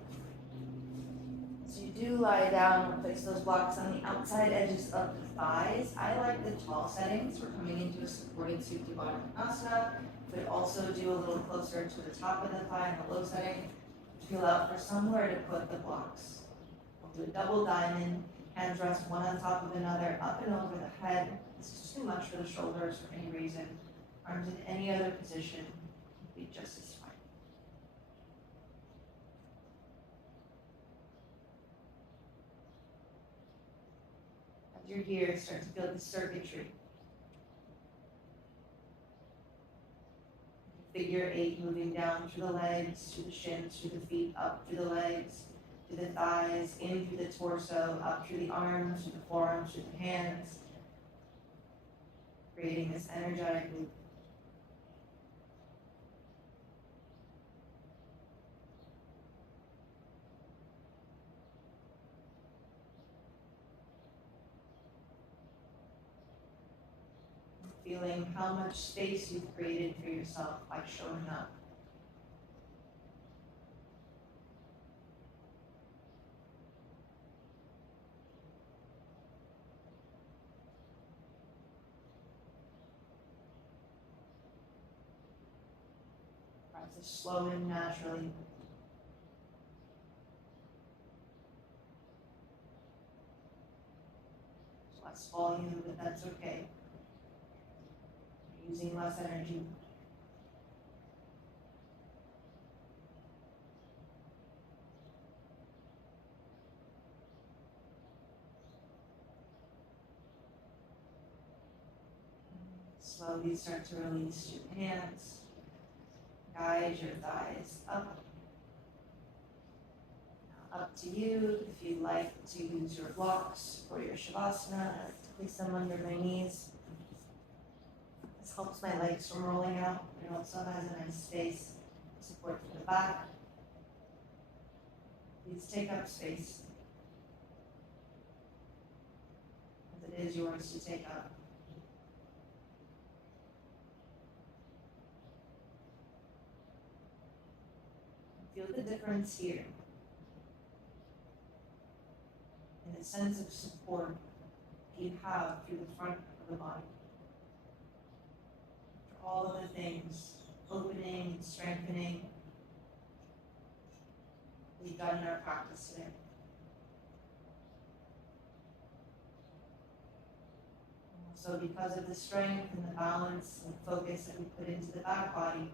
As you do lie down, place those blocks on the outside edges of the thighs. I like the tall settings. We're coming into a supported Supta Baddha Konasana. Could also do a little closer to the top of the thigh in the low setting. Feel out for somewhere to put the blocks. We'll do a double diamond. Hands rest one on top of another, up and over the head. This is too much for the shoulders for any reason. Arms in any other position would be just as fine. As you're here, start to feel the circuitry. Figure eight moving down through the legs, through the shins, through the feet, up through the legs, through the thighs, in through the torso, up through the arms, through the forearms, through the hands. Creating this energetic loop. Feeling how much space you've created for yourself by showing up. To slow in naturally. Less volume, but that's okay. You're using less energy. Slowly start to release your hands. Guide your thighs up. Now up to you if you'd like to use your blocks for your Shavasana. I like to place them under my knees. This helps my legs from rolling out. It also has a nice space to support for the back. Please take up space, as it is yours to take up. Feel the difference here in the sense of support you have through the front of the body. For all of the things, opening and strengthening, we've done in our practice today. So because of the strength and the balance and the focus that we put into the back body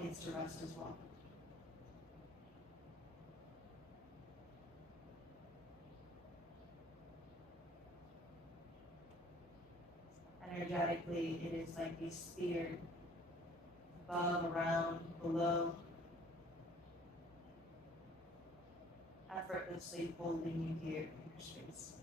gets to rest as well. Energetically, it is like a sphere, above, around, below, effortlessly holding you here in your space.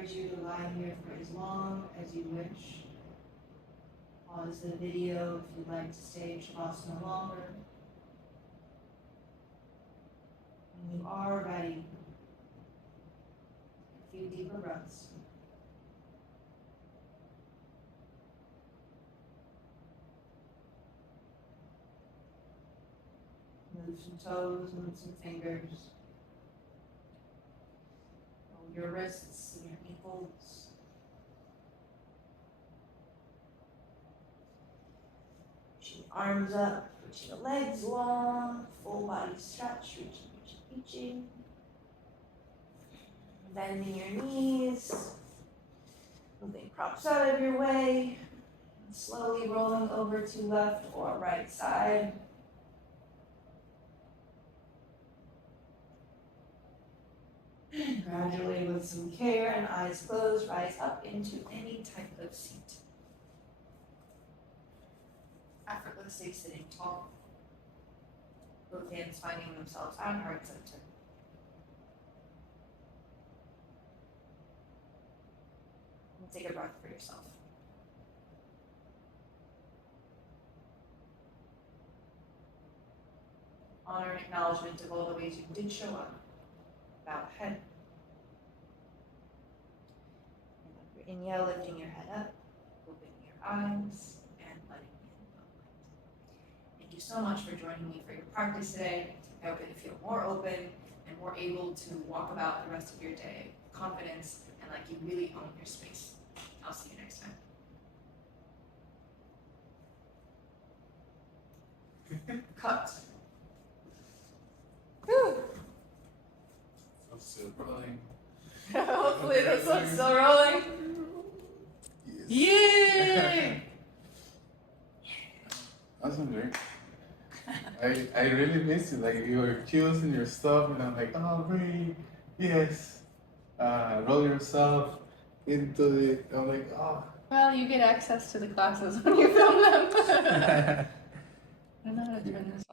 encourage you to lie here for as long as you wish. Pause the video if you'd like to stay in Shavasana longer. When you are ready, a few deeper breaths. Move some toes, move some fingers. Roll your wrists and your ankles. Reaching your arms up, reaching your legs long, full body stretch, reaching. Bending your knees, moving props out of your way, and slowly rolling over to left or right side. Gradually, with some care and eyes closed, rise up into any type of seat. Effortlessly sitting tall, both hands finding themselves at heart center. And take a breath for yourself. Honor and acknowledgement of all the ways you did show up. Bow head. And on your inhale, lifting your head up, opening your eyes, and letting in the light. Thank you so much for joining me for your practice today. I hope that you feel more open and more able to walk about the rest of your day with confidence and like you really own your space. I'll see you next time. Cut. Whew. Still rolling. Hopefully this one's still rolling. Yes. Yay! Awesome, great. I really missed it. Like you were choosing your stuff, and I'm like, oh, great, yes. Roll yourself into it. I'm like, oh. Well, you get access to the classes when you film them. I don't know how to turn this